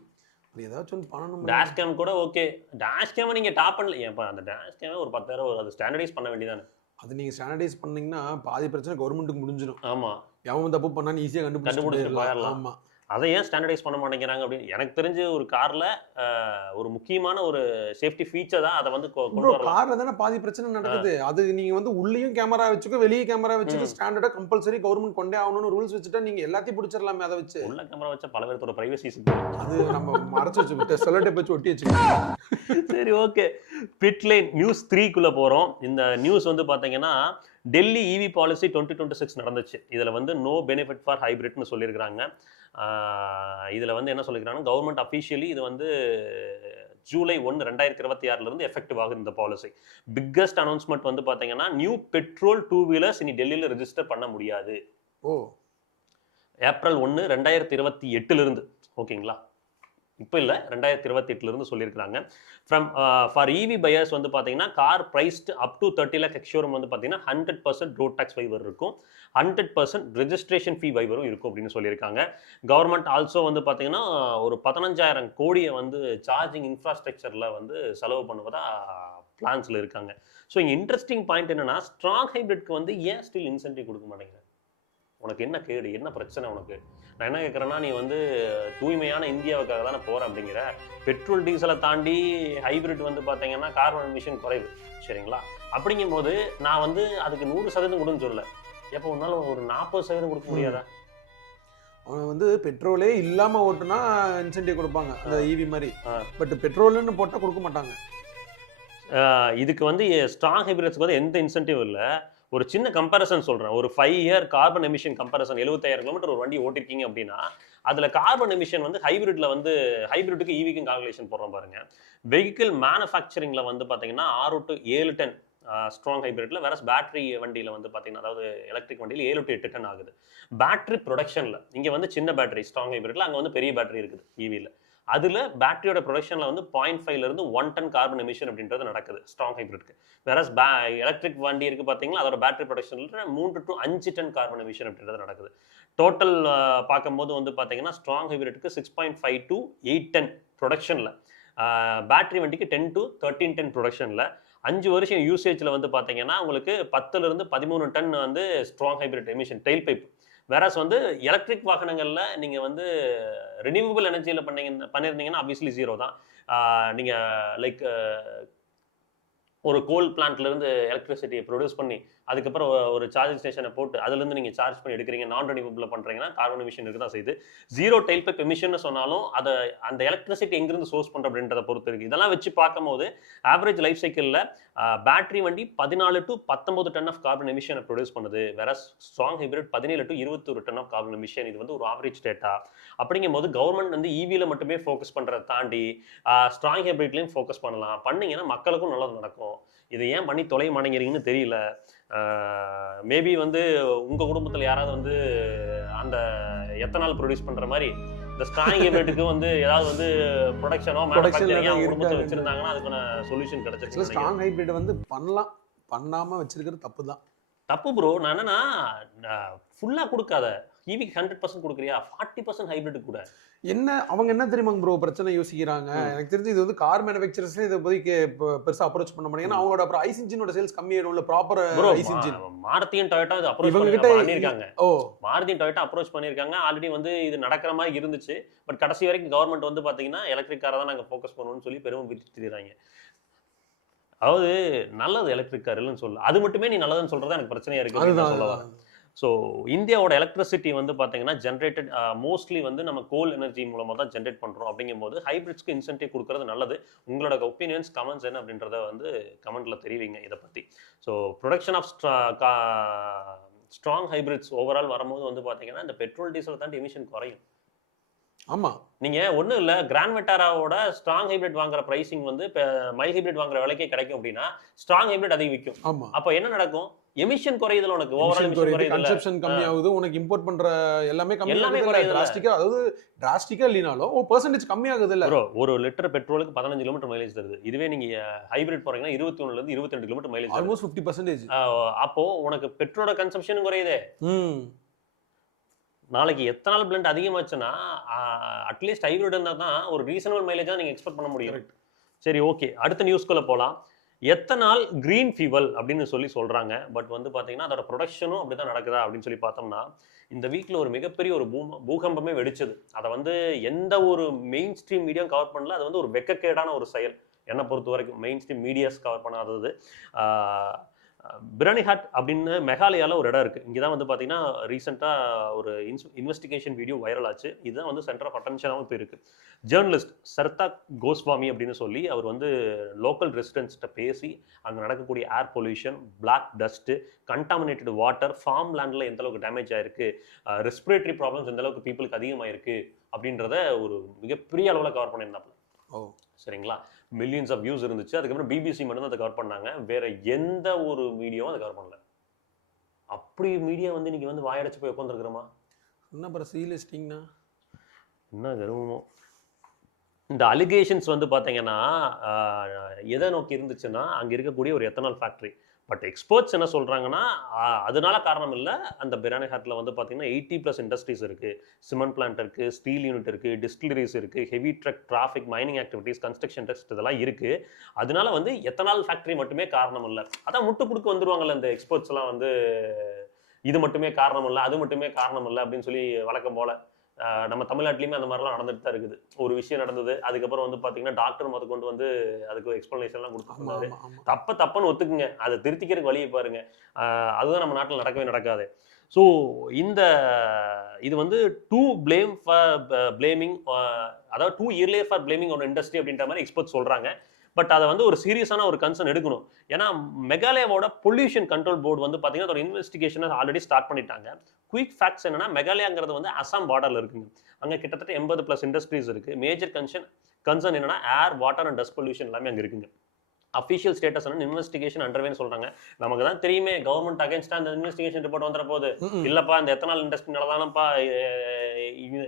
ஏதாச்சும் ஒன்று பண்ணணும். டேஷ் கேம் கூட ஓகே. டேஷ் கேம் நீங்க டாப் பண்ணல. ஏன்ப்பா அந்த டேஷ் கேம் ஒரு 10,000 அது ஸ்டாண்டர்டைஸ் பண்ண வேண்டியதானே? அது நீங்க ஸ்டாண்டர்டைஸ் பண்ணீங்கன்னா பாதி பிரச்சனை கவர்மெண்ட்டுக்கு முடிஞ்சிடும். ஆமா, எவன் தப்பு பண்ணான்னு ஈஸியாக கண்டுபிடிச்சிட்டு போயிடலாம். ஆமா, அதை ஏன் ஸ்டாண்டர்டைஸ் பண்ண மாட்டேங்கிறாங்க அப்படின்னு எனக்கு தெரிஞ்சு ஒரு கார்ல ஒரு முக்கியமான ஒரு சேஃப்டி ஃபீச்சர் தான் அதை வந்து கொண்டு வரலாம். கார்ல தானே பாதி பிரச்சனை நடக்குது. அது நீங்க வந்து உள்ளேயும் கேமரா வச்சுக்கோ, வெளியே கேமரா வச்சுக்கோ, ஸ்டாண்டர்டா கம்பல்சரி கவர்மெண்ட் கொண்டே ஆகணும்னு ரூல்ஸ் வச்சுட்டா நீங்க எல்லாத்தையும் பிடிச்சிடலாமே. அதை வச்சு உள்ள கேமரா வச்சா பல பேரோட பிரைவசிஸ் அது நம்ம மறைச்சு வச்சு செல்லோடேப் வச்சு ஒட்டி வச்சுக்கோங்க. சரி, ஓகே. பிட்லைன் நியூஸ் 3க்குள்ள போறோம். இந்த நியூஸ் வந்து பாத்தீங்கன்னா டெல்லி இவி பாலிசி 2026 நடந்துச்சு. இதுல வந்து நோ பெனிஃபிட் ஃபார் ஹைபிரிட்னு சொல்லியிருக்காங்க. இதுல வந்து என்ன சொல்லியிருக்காங்க, கவர்மெண்ட் அஃபிஷியலி இது வந்து ஜூலை 1, 2026 எஃபெக்டிவ் ஆகுது இந்த பாலிசி. பிக்கஸ்ட் அனௌன்ஸ்மெண்ட் வந்து பாத்தீங்கன்னா நியூ பெட்ரோல் 2 வீலர்ஸ் இனி டெல்லியில ரெஜிஸ்டர் பண்ண முடியாது. ஏப்ரல் 1, 2028 ஓகேங்களா? இப்போ இல்லை, 2028 சொல்லியிருக்காங்க. ஃபார் இவி பையர்ஸ் வந்து பார்த்தீங்கன்னா car priced up to 30 lakh ex-showroom வந்து பார்த்தீங்கன்னா 100% ரோட் டேக்ஸ் வைவர் இருக்கும், 100% ரெஜிஸ்ட்ரேஷன் ஃபீ வைவரும் இருக்கும் அப்படின்னு சொல்லியிருக்காங்க. கவர்மெண்ட் ஆல்சோ வந்து பார்த்தீங்கன்னா ஒரு 15,000 கோடியை வந்து சார்ஜிங் இன்ஃப்ராஸ்ட்ரக்சரில் வந்து செலவு பண்ணுவதா பிளான்ஸில் இருக்காங்க. ஸோ இங்கே இன்ட்ரெஸ்டிங் பாயிண்ட் என்னன்னா, ஸ்ட்ராங் ஹைப்ரிட்க்கு வந்து ஏன் ஸ்டில் இன்சென்டிவ் கொடுக்க மாட்டேங்கிறேன்? உனக்கு என்ன கேடு, என்ன பிரச்சனை உனக்கு? நான் என்ன கேட்குறேன்னா, நீ வந்து தூய்மையான இந்தியாவுக்காக தானே போகிற அப்படிங்கிற. பெட்ரோல் டீசலை தாண்டி ஹைபிரிட் வந்து பார்த்தீங்கன்னா கார்பன் எமிஷன் குறைவு, சரிங்களா? அப்படிங்கும் போது நான் வந்து அதுக்கு 100% கொடுன்னு சொல்லல. எப்போ ஒரு நாள் ஒரு 40% கொடுக்க முடியாதா? அவன் வந்து பெட்ரோலே இல்லாமல் ஓட்டுனா இன்சென்டிவ் கொடுப்பாங்க, அந்த இவி மாதிரி. பட் பெட்ரோல்னு போட்டால் கொடுக்க மாட்டாங்க. இதுக்கு வந்து ஸ்ட்ராங் ஹைபிரிட்ஸ்க்கு வந்து எந்த இன்சென்டிவ் இல்லை. ஒரு சின்ன கம்பேரிசன் சொல்கிறேன். ஒரு 5 year carbon emission comparison, 75,000 kilometre ஒரு வண்டி ஓட்டிருக்கீங்க அப்படின்னா அதில் கார்பன் எமிஷன் வந்து ஹைபிரிட்ல வந்து ஹைபிரிட்டுக்கு ஈவிக்கும் கால்குலேஷன் போடுறோம் பாருங்க. வெஹிக்கிள் மேனுஃபேக்சரிங்ல வந்து பார்த்தீங்கன்னா 6 to 7 டன் ஸ்ட்ராங் ஹைபிரிட்ல, வேற பேட்டரி வண்டியில் வந்து பார்த்தீங்கன்னா, அதாவது எலக்ட்ரிக் வண்டியில் 7 to 8 டன் ஆகுது. பேட்டரி ப்ரொடக்ஷனில் இங்கே வந்து சின்ன பேட்டரி ஸ்ட்ராங் ஹைபிரிட்ல, அங்கே வந்து பெரிய பேட்டரி இருக்குது ஈவியில். அதில் பேட்டரியோட ப்ரொடக்ஷனில் வந்து 0.5 to 1 டன் கார்பன் எமிஷன் அப்படின்றது நடக்குது ஸ்ட்ராங் ஹைப்ரிட்க்கு. வேற எலக்ட்ரிக் வண்டி இருக்குது பார்த்தீங்கன்னா, அதோட பேட்டரி ப்ரொடக்ஷனில் 3 to 5 டன் கார்பன் எமிஷன் அப்படின்றது நடக்குது. டோட்டல் பார்க்கும்போது வந்து பார்த்தீங்கன்னா ஸ்ட்ராங் ஹைப்ரிட்க்கு 6.5 to 8 டன் ப்ரொடக்ஷனில், பேட்டரி வண்டிக்கு 10 to 13 டன் ப்ரொடக்ஷனில், 5 வருஷம் யூசேஜில் வந்து பார்த்தீங்கன்னா உங்களுக்கு 10 to 13 டன் வந்து strong hybrid emission tail pipe. Whereas வந்து எலக்ட்ரிக் வாகனங்களில் நீங்கள் வந்து ரினியூவபிள் எனர்ஜியில் பண்ணியிருந்தீங்கன்னா ஆப்வியஸ்லி 0 தான். நீங்கள் லைக் ஒரு கோல் பிளான்ட்லேருந்து எலக்ட்ரிசிட்டியை ப்ரொடியூஸ் பண்ணி அதுக்கப்புறம் ஒரு சார்ஜிங் ஸ்டேஷனை போட்டு அதுலேருந்து நீங்கள் சார்ஜ் பண்ணி எடுக்கிறீங்க, நான் ரினியூவபிள் பண்ணுறீங்கன்னா கார்பன் எமிஷன் இருக்கு தான் செய்யுது. 0 டெயில் பைப் எமிஷன் சொன்னாலும் அதை அந்த எலக்ட்ரிசிட்டி எங்கிருந்து சோர்ஸ் பண்ணுற அப்படின்றத பொறுத்து இருக்குது. இதெல்லாம் வச்சு பார்க்கும்போது ஆவரேஜ் லைஃப் சைக்கிளில் பேட்டரி வண்டி 14 to 19 டன் ஆஃப் கார்பன் எமிஷனை ப்ரொடியூஸ் பண்ணுது. வேற strong hybrid 17 to 21 ton of carbon emission. இது வந்து ஒரு ஆவரேஜ் டேட்டா. அப்படிங்கும் போது கவர்மெண்ட் வந்து இவியில் மட்டுமே ஃபோக்கஸ் பண்ணுறதை தாண்டி ஸ்ட்ராங் ஹைப்ரிட்லையும் ஃபோக்கஸ் பண்ணலாம். பண்ணிங்கன்னா மக்களுக்கும் நல்லது நடக்கும். இதை ஏன் பண்ணி தொலைய மாட்டேங்கிறீங்கன்னு தெரியல. மேபி வந்து உங்கள் குடும்பத்தில் யாராவது வந்து அந்த எத்தனால் ப்ரொடியூஸ் பண்ணுற மாதிரி இந்த ஸ்ட்ராங் ஹைப்ரிட்க்கு வந்து ஏதாவது வந்து ப்ரொடக்ஷனோ மேனுஃபேக்சரிங்கோ குடும்பத்தில் வச்சிருந்தாங்கன்னா அதுக்கான சொல்யூஷன் கிடைச்சிருக்கு. ஸ்ட்ராங் ஹைப்ரிட் வந்து பண்ணலாம், பண்ணாமல் வச்சிருக்கிறது தப்பு தான். தப்பு ப்ரோ. நான் என்னன்னா ஃபுல்லாக கொடுக்காத, ஈவிக்கு 100% கொடுக்குறியா, 40% ஹைப்ரிட் கூட. என்ன அவங்க என்ன தெரியுமாங்க ப்ரோ பிரச்சனை யோசிக்கிறாங்க? எனக்கு தெரிஞ்சு இது வந்து கார் மேனுஃபேக்சரர்ஸ்ல இதை போய் பெருசா அப்ரோச் பண்ண மாட்டாங்க. ஏன்னா அவங்களோட அப்புறம் ஐஸ் இன்ஜினோட சேல்ஸ் கம்மியாயிடும்ல. ப்ராப்பர் ஐஸ் இன்ஜின் மாருதியும் டொயோட்டா இது அப்ரோச் பண்ணிருக்காங்க. மாருதியும் டொயோட்டா அப்ரோச் பண்ணிருக்காங்க. ஆல்ரெடி வந்து இது நடக்கிற மாதிரி இருந்துச்சு. பட் கடைசி வரைக்கும் கவர்மெண்ட் வந்து பாத்தீங்கன்னா எலக்ட்ரிக் காரை தான் நாங்கள் ஃபோக்கஸ் பண்ணுவோம்னு சொல்லி பெரும் விரிச்சுறாங்க. அதாவது நல்லது எலக்ட்ரிக் கார் இல்லைன்னு சொல்ல, அது மட்டுமே நீ நல்லதுன்னு சொல்றது எனக்கு பிரச்சனையா இருக்கு சொல்லலாம். ஸோ இந்தியாவோட எலக்ட்ரிசிட்டி வந்து பார்த்தீங்கன்னா ஜென்ரேட்டட் மோஸ்ட்லி வந்து நம்ம கோல் எனர்ஜி மூலமாக தான் ஜென்ரேட் பண்ணுறோம். அப்படிங்கும்போது ஹைப்ரிட்ஸ்க்கு இன்சென்டிவ் கொடுக்கறது நல்லது. உங்களோட ஒப்பீனியன்ஸ் கமெண்ட்ஸ் என்ன அப்படின்றத வந்து கமெண்ட்டில் தெரிவிங்க இதை பற்றி. So production of strong hybrids overall வரும்போது வந்து பார்த்தீங்கன்னா இந்த பெட்ரோல் டீசலை தாண்டி எமிஷன் குறையும். ஆமா நீங்க ஒண்ணும் இல்ல கிராண்ட் வெட்டாராவோட ஸ்ட்ராங் ஹைபிரிட் வாங்குற பிரைசிங் வந்து மைல் ஹைபிரிட் வாங்குற விலைக்கே கிடைக்கும் அப்படின்னா ஸ்ட்ராங் ஹைபிரிட் அதிகம் விற்கும். ஆமா அப்ப என்ன நடக்கும்? எமிஷன் குறையுதுல, உனக்கு ஓவரால் எமிஷன் குறையுதுல, கன்சப்ஷன் கம்மியாகுது, உனக்கு இம்போர்ட் பண்ற எல்லாமே எல்லாமே கம்மியாகுது. குறையுதுல. டிராஸ்டிக்கா, அதாவது டிராஸ்டிக்கா இல்லனாலும் ஒரு பெர்சன்டேஜ் கம்மியாகுது இல்ல. ப்ரோ ஒரு லிட்டர் பெட்ரோலுக்கு 15 கிலோமீட்டர் மைலேஜ் தருது. இதுவே நீங்க ஹைபிரிட் போறீங்கன்னா 21 ல இருந்து 22 கிலோமீட்டர் மைலேஜ் தருது. ஆல்மோஸ்ட் 50%. அப்போ உனக்கு பெட்ரோலோட கன்சம்ஷன் குறையுதே. நாளைக்கு எத்தனால் பிளண்ட் அதிகமாச்சுன்னா அட்லீஸ்ட் ஹைபிரிட் இருந்தால் தான் ஒரு ரீசனபிள் மைலேஜாக நீங்கள் எக்ஸ்பெக்ட் பண்ண முடியும். சரி, ஓகே, அடுத்த நியூஸ்குள்ளே போகலாம். எத்தனால் கிரீன் ஃபியூவல் அப்படின்னு சொல்லி சொல்கிறாங்க. பட் வந்து பார்த்தீங்கன்னா அதோட ப்ரொடக்ஷனும் அப்படி தான் நடக்குதா அப்படின்னு சொல்லி பார்த்தோம்னா இந்த வீக்கில் ஒரு மிகப்பெரிய ஒரு பூகம்பமே வெடிச்சது. அதை வந்து எந்த ஒரு மெயின் ஸ்ட்ரீம் மீடியாவும் கவர் பண்ணல. அது வந்து ஒரு வெக்கக்கேடான ஒரு செயல் என்னை பொறுத்த வரைக்கும். மெயின் ஸ்ட்ரீம் மீடியாஸ் கவர் பண்ணாதது. பிரனிஹாட் அப்படின்னு மெகாலயாவில் ஒரு இடம் இருக்குது. இங்கே தான் வந்து பார்த்தீங்கன்னா ரீசெண்டாக ஒரு இன்வெஸ்டிகேஷன் வீடியோ வைரல் ஆச்சு. இதுதான் வந்து சென்டர் ஆஃப் அட்டென்ஷனாகவும் இப்போ இருக்குது. ஜேர்னலிஸ்ட் சர்தா கோஸ்வாமி அப்படின்னு சொல்லி அவர் வந்து லோக்கல் ரெசிடென்ட்ஸ்கிட்ட பேசி அங்கே நடக்கக்கூடிய air pollution, black dust, contaminated water, farm லேண்டில் எந்த அளவுக்கு டேமேஜ் ஆயிருக்கு, ரெஸ்பிரேட்டரி ப்ராப்ளம்ஸ் எந்த அளவுக்கு பீப்புளுக்கு அதிகமாயிருக்கு அப்படின்றத ஒரு மிகப்பெரிய அளவில் கவர் பண்ணியிருந்தாப்புல. சரிங்களா? மில்லியன்ஸ் ஆஃப் வியூஸ் இருந்துச்சு. அதுக்கப்புறம் பிபிசி மட்டும் தான் அதை கவர் பண்ணாங்க. வேற எந்த ஒரு மீடியாவும் அதை கவர் பண்ணல. அப்படி மீடியா வந்து இன்னைக்கு வந்து வாயடைச்சு போய் உட்காந்துருக்கிறோமா? என்ன அப்புறம் சீலிஸ்டிங்னா என்ன கருவமோ. இந்த அலிகேஷன்ஸ் வந்து பார்த்தீங்கன்னா எதை நோக்கி இருந்துச்சுன்னா அங்கே இருக்கக்கூடிய ஒரு எத்தனால் ஃபேக்ட்ரி. பட் எக்ஸ்பர்ட்ஸ் என்ன சொல்கிறாங்கன்னா அதனால காரணம் இல்லை. அந்த பிரனிஹாட்டில் வந்து பார்த்தீங்கன்னா 80+ இண்டஸ்ட்ரீஸ் இருக்குது. சிமெண்ட் பிளான்ட் இருக்குது, ஸ்டீல் யூனிட் இருக்குது, டிஸ்டிலரிஸ் இருக்குது, heavy truck, traffic, mining activities, construction dust இதெல்லாம் இருக்குது. அதனால வந்து எத்தனால் ஃபேக்ட்ரி மட்டுமே காரணம் இல்லை. அதான் முட்டு கொடுக்க வந்துருவாங்கல்ல இந்த எக்ஸ்பர்ட்ஸ்லாம் வந்து இது மட்டுமே காரணம் இல்லை, அது மட்டுமே காரணம் இல்லை அப்படின்னு சொல்லி வழக்கம் போல். நம்ம தமிழ்நாட்டிலையுமே அந்த மாதிரிலாம் நடந்துட்டு தான் இருக்குது. ஒரு விஷயம் நடந்தது, அதுக்கப்புறம் வந்து பார்த்தீங்கன்னா டாக்டர் மொதல் கொண்டு வந்து அதுக்கு எக்ஸ்பிளனேஷன்லாம் கொடுத்துருந்தாரு. தப்புன்னு ஒத்துக்குங்க, அதை திருத்திக்கிறதுக்கு வழியை பாருங்க. அதுதான் நம்ம நாட்டில் நடக்கவே நடக்காது. ஸோ இது வந்து டூ பிளேமிங், அதாவது டூ இயர்லியர் ஃபார் பிளேமிங் ஒரு இண்டஸ்ட்ரி அப்படின்ற மாதிரி எக்ஸ்பர்ட் சொல்கிறாங்க. பட் அதை வந்து ஒரு சீரியஸான ஒரு கன்சர்ன் எடுக்கணும். ஏன்னா மெகாலயாவோட பொல்யூஷன் கண்ட்ரோல் போர்டு வந்து பார்த்தீங்கன்னா அதோட இன்வெஸ்டிகேஷனை ஆல்ரெடி ஸ்டார்ட் பண்ணிட்டாங்க. குயிக் ஃபேக்ட்ஸ் என்னன்னா மெகாலயாங்கிறது வந்து அசாம் பார்டரில் இருக்குங்க. அங்கே கிட்டத்தட்ட 80+ இண்டஸ்ட்ரீஸ் இருக்குது. மேஜர் கன்சர்ன் என்னன்னா ஏர், வாட்டர் அண்ட் டஸ்ட் பொல்யூஷன் எல்லாமே அங்கே இருக்குங்க. அஃபிஷியல் ஸ்டேட்டஸ் இன்வெஸ்டிகேஷன் அண்டர்வேன்னு சொல்றாங்க. நமக்கு தான் தெரியுமே கவர்மெண்ட் அகைன்ஸ்டா அந்த இன்வெஸ்டிகேஷன் ரிப்போர்ட் வந்துற போது இல்லப்பா இந்த எத்தனால் இண்டஸ்ட்ரினால தானப்பா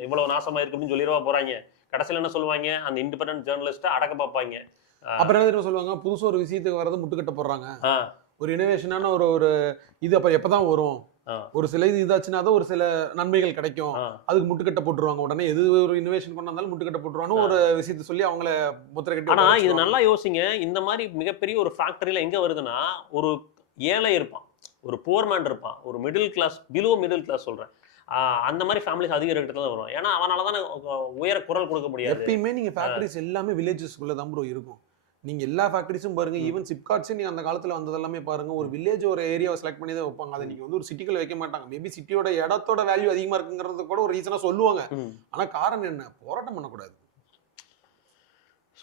இவ்வளவு நாசமா இருக்கு அப்படின்னு சொல்லிடுவா போறாங்க. கடைசியில் என்ன சொல்லுவாங்க, அந்த இண்டிபெண்டன்ட் ஜேர்னலிஸ்ட்டை அடக்க பார்ப்பாங்க. அப்புறம் என்ன சொல்லுவாங்க, புதுசா ஒரு விஷயத்துக்கு வரது முட்டுக்கட்ட போடுறாங்க. ஒரு இனோவேஷனான ஒரு இது அப்ப எப்பதான் வரும், ஒரு சில இது இதாச்சுன்னா தான் ஒரு சில நன்மைகள் கிடைக்கும், அதுக்கு முட்டுக்கட்ட போட்டுருவாங்க. உடனே எது ஒரு இனோவேஷன் கொண்டு வந்தாலும் முட்டுக்கட்ட போட்டுருவாங்க ஒரு விஷயத்த சொல்லி அவங்கள முத்திரை கட்டி. ஆனா இது நல்லா யோசிங்க, இந்த மாதிரி மிகப்பெரிய ஒரு ஃபேக்டரியில எங்க வருதுன்னா ஒரு ஏழை இருப்பான், ஒரு போர்மேன் இருப்பான், ஒரு middle class, below middle class சொல்றேன், அந்த மாதிரி ஃபேமிலிஸ் அதிக இடத்துல தான் வரும். ஏன்னா அவனால தான் உயர குரல் கொடுக்க முடியாது. எப்பயுமே நீங்க ஃபேக்டரிஸ் எல்லாமே வில்லேஜஸ்க்குள்ள தான் ப்ரோ இருக்கும். நீங்க எல்லா ஃபேக்டரிஸும் பாருங்க, ஈவன் சிப்காட்ஸும் நீங்க அந்த காலத்துல வந்தது எல்லாமே பாருங்க, ஒரு வில்லேஜ் ஒரு ஏரியாவை செலக்ட் பண்ணி தான் வைப்பாங்க. அதை நீங்க வந்து ஒரு சிட்டிக்குள்ள வைக்க மாட்டாங்க. மேபி சிட்டியோட இடத்தோட வேல்யூ அதிகமா இருக்குங்கிறது கூட ஒரு ரீசனா சொல்லுவாங்க. ஆனா காரணம் என்ன, போராட்டம் பண்ணக்கூடாது.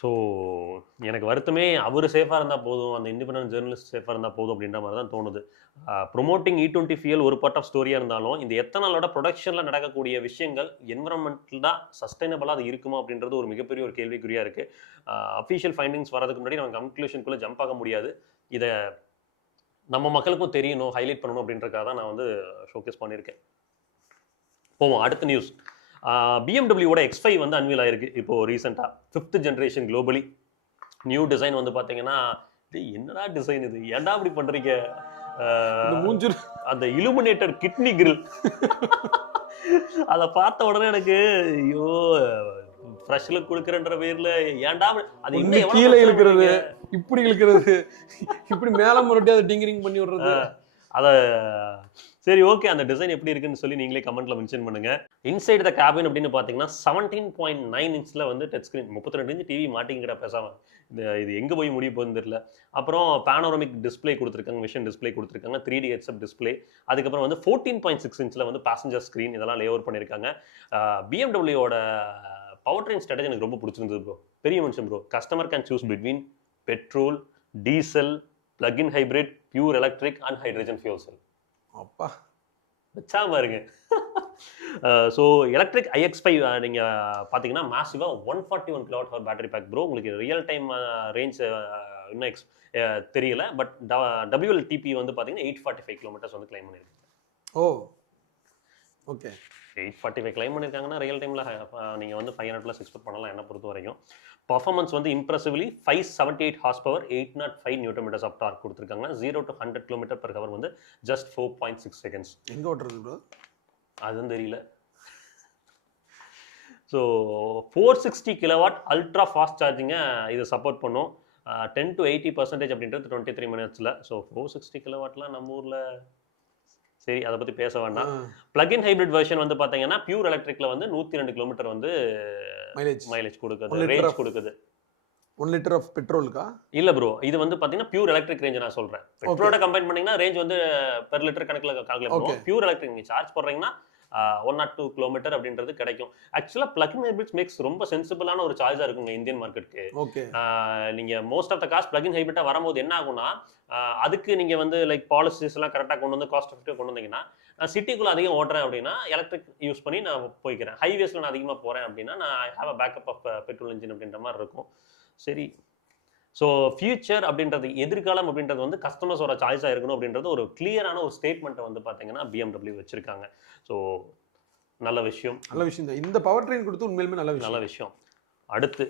ஸோ எனக்கு வருத்தமே அவர் சேஃபாக இருந்தால் போதும், அந்த இண்டிபெண்டன்ட் ஜேர்னலிஸ்ட் சேஃபாக இருந்தால் போதும் அப்படின்ற மாதிரி தான் தோணுது. ப்ரொமோட்டிங் E20 ஃபியூல் ஒரு பார்ட் ஆஃப் ஸ்டோரியாக இருந்தாலும் இந்த எத்தனாலோட ப்ரொடக்ஷனில் நடக்கக்கூடிய விஷயங்கள் என்விரான்மெண்டல் தான் சஸ்டைனபிளாக அது இருக்குமா அப்படின்றது ஒரு மிகப்பெரிய ஒரு கேள்விக்குறியாக இருக்குது. அஃபீஷியல் ஃபைண்டிங்ஸ் வரதுக்கு முன்னாடி நம்ம கன்க்ளூஷனுக்குள்ளே ஜம்ப் ஆக முடியாது. இதை நம்ம மக்களுக்கும் தெரியணும், ஹைலைட் பண்ணணும் அப்படின்றக்காக தான் நான் வந்து ஷோகேஸ் பண்ணியிருக்கேன். போவோம் அடுத்த நியூஸ். பிஎம்டபிள்யூட X5 வந்து அன்வீல் ஆயிருக்கு இப்போ ரீசெண்டாக. 5th generation globally new design வந்து பார்த்தீங்கன்னா என்னடா டிசைன் இது, ஏன்டா அப்படி பண்றீங்க, அந்த இலுமினேட்டட் கிட்னி கிரில் அதை பார்த்த உடனே எனக்கு ஐயோ ஃப்ரெஷ் லுக் கொடுக்குறன்ற பேர்ல ஏன்டா அது இன்னும் கீழே இருக்கிறது, இப்படி இருக்கிறது, இப்படி மேல முரட்டி அதை டிங்கரிங் பண்ணி விடுறது. அதை சரி ஓகே, அந்த டிசைன் எப்படி இருக்குன்னு சொல்லி நீங்களே கமெண்ட்ல மென்ஷன் பண்ணுங்க. இன்சைட் த கேபின் அப்படின்னு பார்த்தீங்கன்னா 17.9 இன்ச்ல வந்து டச் ஸ்கிரீன், 32 இன்ச் டிவி மாட்டிங்கிற பேசாம இது எங்க போய் முடிய போகுதுன்னு தெரியல. அப்புறம் பேனோரமிக் டிஸ்பிளே கொடுத்துருக்காங்க, விஷன் டிஸ்பிளே கொடுத்துருக்காங்க, 3D ஹெட்ஸ்அப் டிஸ்பிளே. அதுக்கப்புறம் வந்து 14.6 இன்ச்ல வந்து பேசஞ்சர் ஸ்கிரீன் இதெல்லாம் லே ஓவர் பண்ணியிருக்காங்க. பிஎம்டபிள்யூட பவர் ட்ரெயின் ஸ்ட்ராட்டஜி எனக்கு ரொம்ப பிடிச்சிருந்தது ப்ரோ. பெரிய மனுஷன் bro. Customer can choose between petrol, diesel, plug-in hybrid, pure electric and hydrogen fuel cell. அப்பா வச்சா பாருங்க. ஸோ எலக்ட்ரிக் IX5 நீங்கள் பார்த்தீங்கன்னா மேசிவாக 141 kWh பேட்டரி பேக் ப்ரோ. உங்களுக்கு ரியல் டைம் ரேஞ்ச் இன்னும் தெரியல. பட் WLTP வந்து பார்த்தீங்கன்னா 845 கிலோமீட்டர்ஸ் வந்து கிளைம் பண்ணியிருக்கு. ஓ ஓகே. 845 கிளைம் பண்ணியிருக்காங்கன்னா ரியல் டைமில் நீங்கள் வந்து 500+ எக்ஸ்பெக்ட் பண்ணலாம் என்ன பொறுத்த வரைக்கும். பர்ஃபார்மன்ஸ் வந்து impressively 578 horsepower 805 newton metres of torque கொடுத்துருக்காங்க. 0 to 100 km/h வந்து ஜஸ்ட் 4.6 செகண்ட்ஸ். எங்கே ஓட்டுறது ப்ரோ? அதுவும் தெரியல. ஸோ 460 கிலோவாட் அல்ட்ரா ஃபாஸ்ட் சார்ஜிங்கை இது சப்போர்ட் பண்ணும். 10 to 80% அப்படின்றது 23 மினிட்ஸில். ஸோ 460 கிலோவாட்லாம் நம்ம ஊரில் சரி அதை பற்றி பேச வேண்டாம். பிளக்இன் ஹைப்ரிட் வெர்ஷன் வந்து பார்த்தீங்கன்னா பியூர் எலக்ட்ரிக்கில் வந்து 102 கிலோமீட்டர் வந்து மைலேஜ் கொடுக்குது, ரேஞ்ச் கொடுக்குது. 1 லிட்டர் ஆஃப் பெட்ரோலுக்கா? இல்ல ப்ரோ, இது வந்து பாத்தீங்கன்னா பியூர் எலக்ட்ரிக் ரேஞ்ச் நான் சொல்றேன். பெட்ரோலோட கம்பேர் பண்ணீங்கன்னா ரேஞ்ச் வந்து பெர் லிட்டர் கணக்குல கால்குலேட் பண்ணுவோம். பியூர் எலக்ட்ரிக் நீங்க சார்ஜ் போடுறீங்கன்னா 102 கிலோமீட்டர் அப்படின்றது கிடைக்கும். ஆக்சுவலா பிளக்-இன் ஹைபிரிட்ஸ் மேக்ஸ் ரொம்ப சென்சிபிளான ஒரு சாய்ஸா இருக்குங்க இந்தியன் மார்க்கெட்டுக்கு. ஓகே. நீங்க most of the cost plug-in ஹைபிரிட்டா வரும்போது என்ன ஆகும்னா, அதுக்கு நீங்க வந்து லைக் பாலிசிஸ் எல்லாம் கரெக்டா கொண்டு வந்து காஸ்ட் எஃபெக்டிவ் கொண்டு வந்தீங்கன்னா, நான் சிட்டிக்குள்ள அதிகம் ஓட்டுறேன் அப்படின்னா எலக்ட்ரிக் யூஸ் பண்ணி நான் போய்க்கிறேன். ஹைவேஸ்ல நான் அதிகமா போறேன் அப்படின்னா நான் have a backup of petrol engine அப்படின்ற மாதிரி இருக்கும். சரி, ஸோ ஃபியூச்சர் அப்படின்றது எதிர்காலம் அப்படின்றது வந்து கஸ்டமர்ஸோட சாய்ஸாக இருக்கணும் அப்படின்றது ஒரு கிளியரான ஒரு ஸ்டேட்மெண்ட்டை வந்து பார்த்தீங்கன்னா BMW வச்சிருக்காங்க. ஸோ நல்ல விஷயம். இந்த பவர் ட்ரெயின் கொடுத்து உண்மையிலுமே நல்ல விஷயம். அடுத்து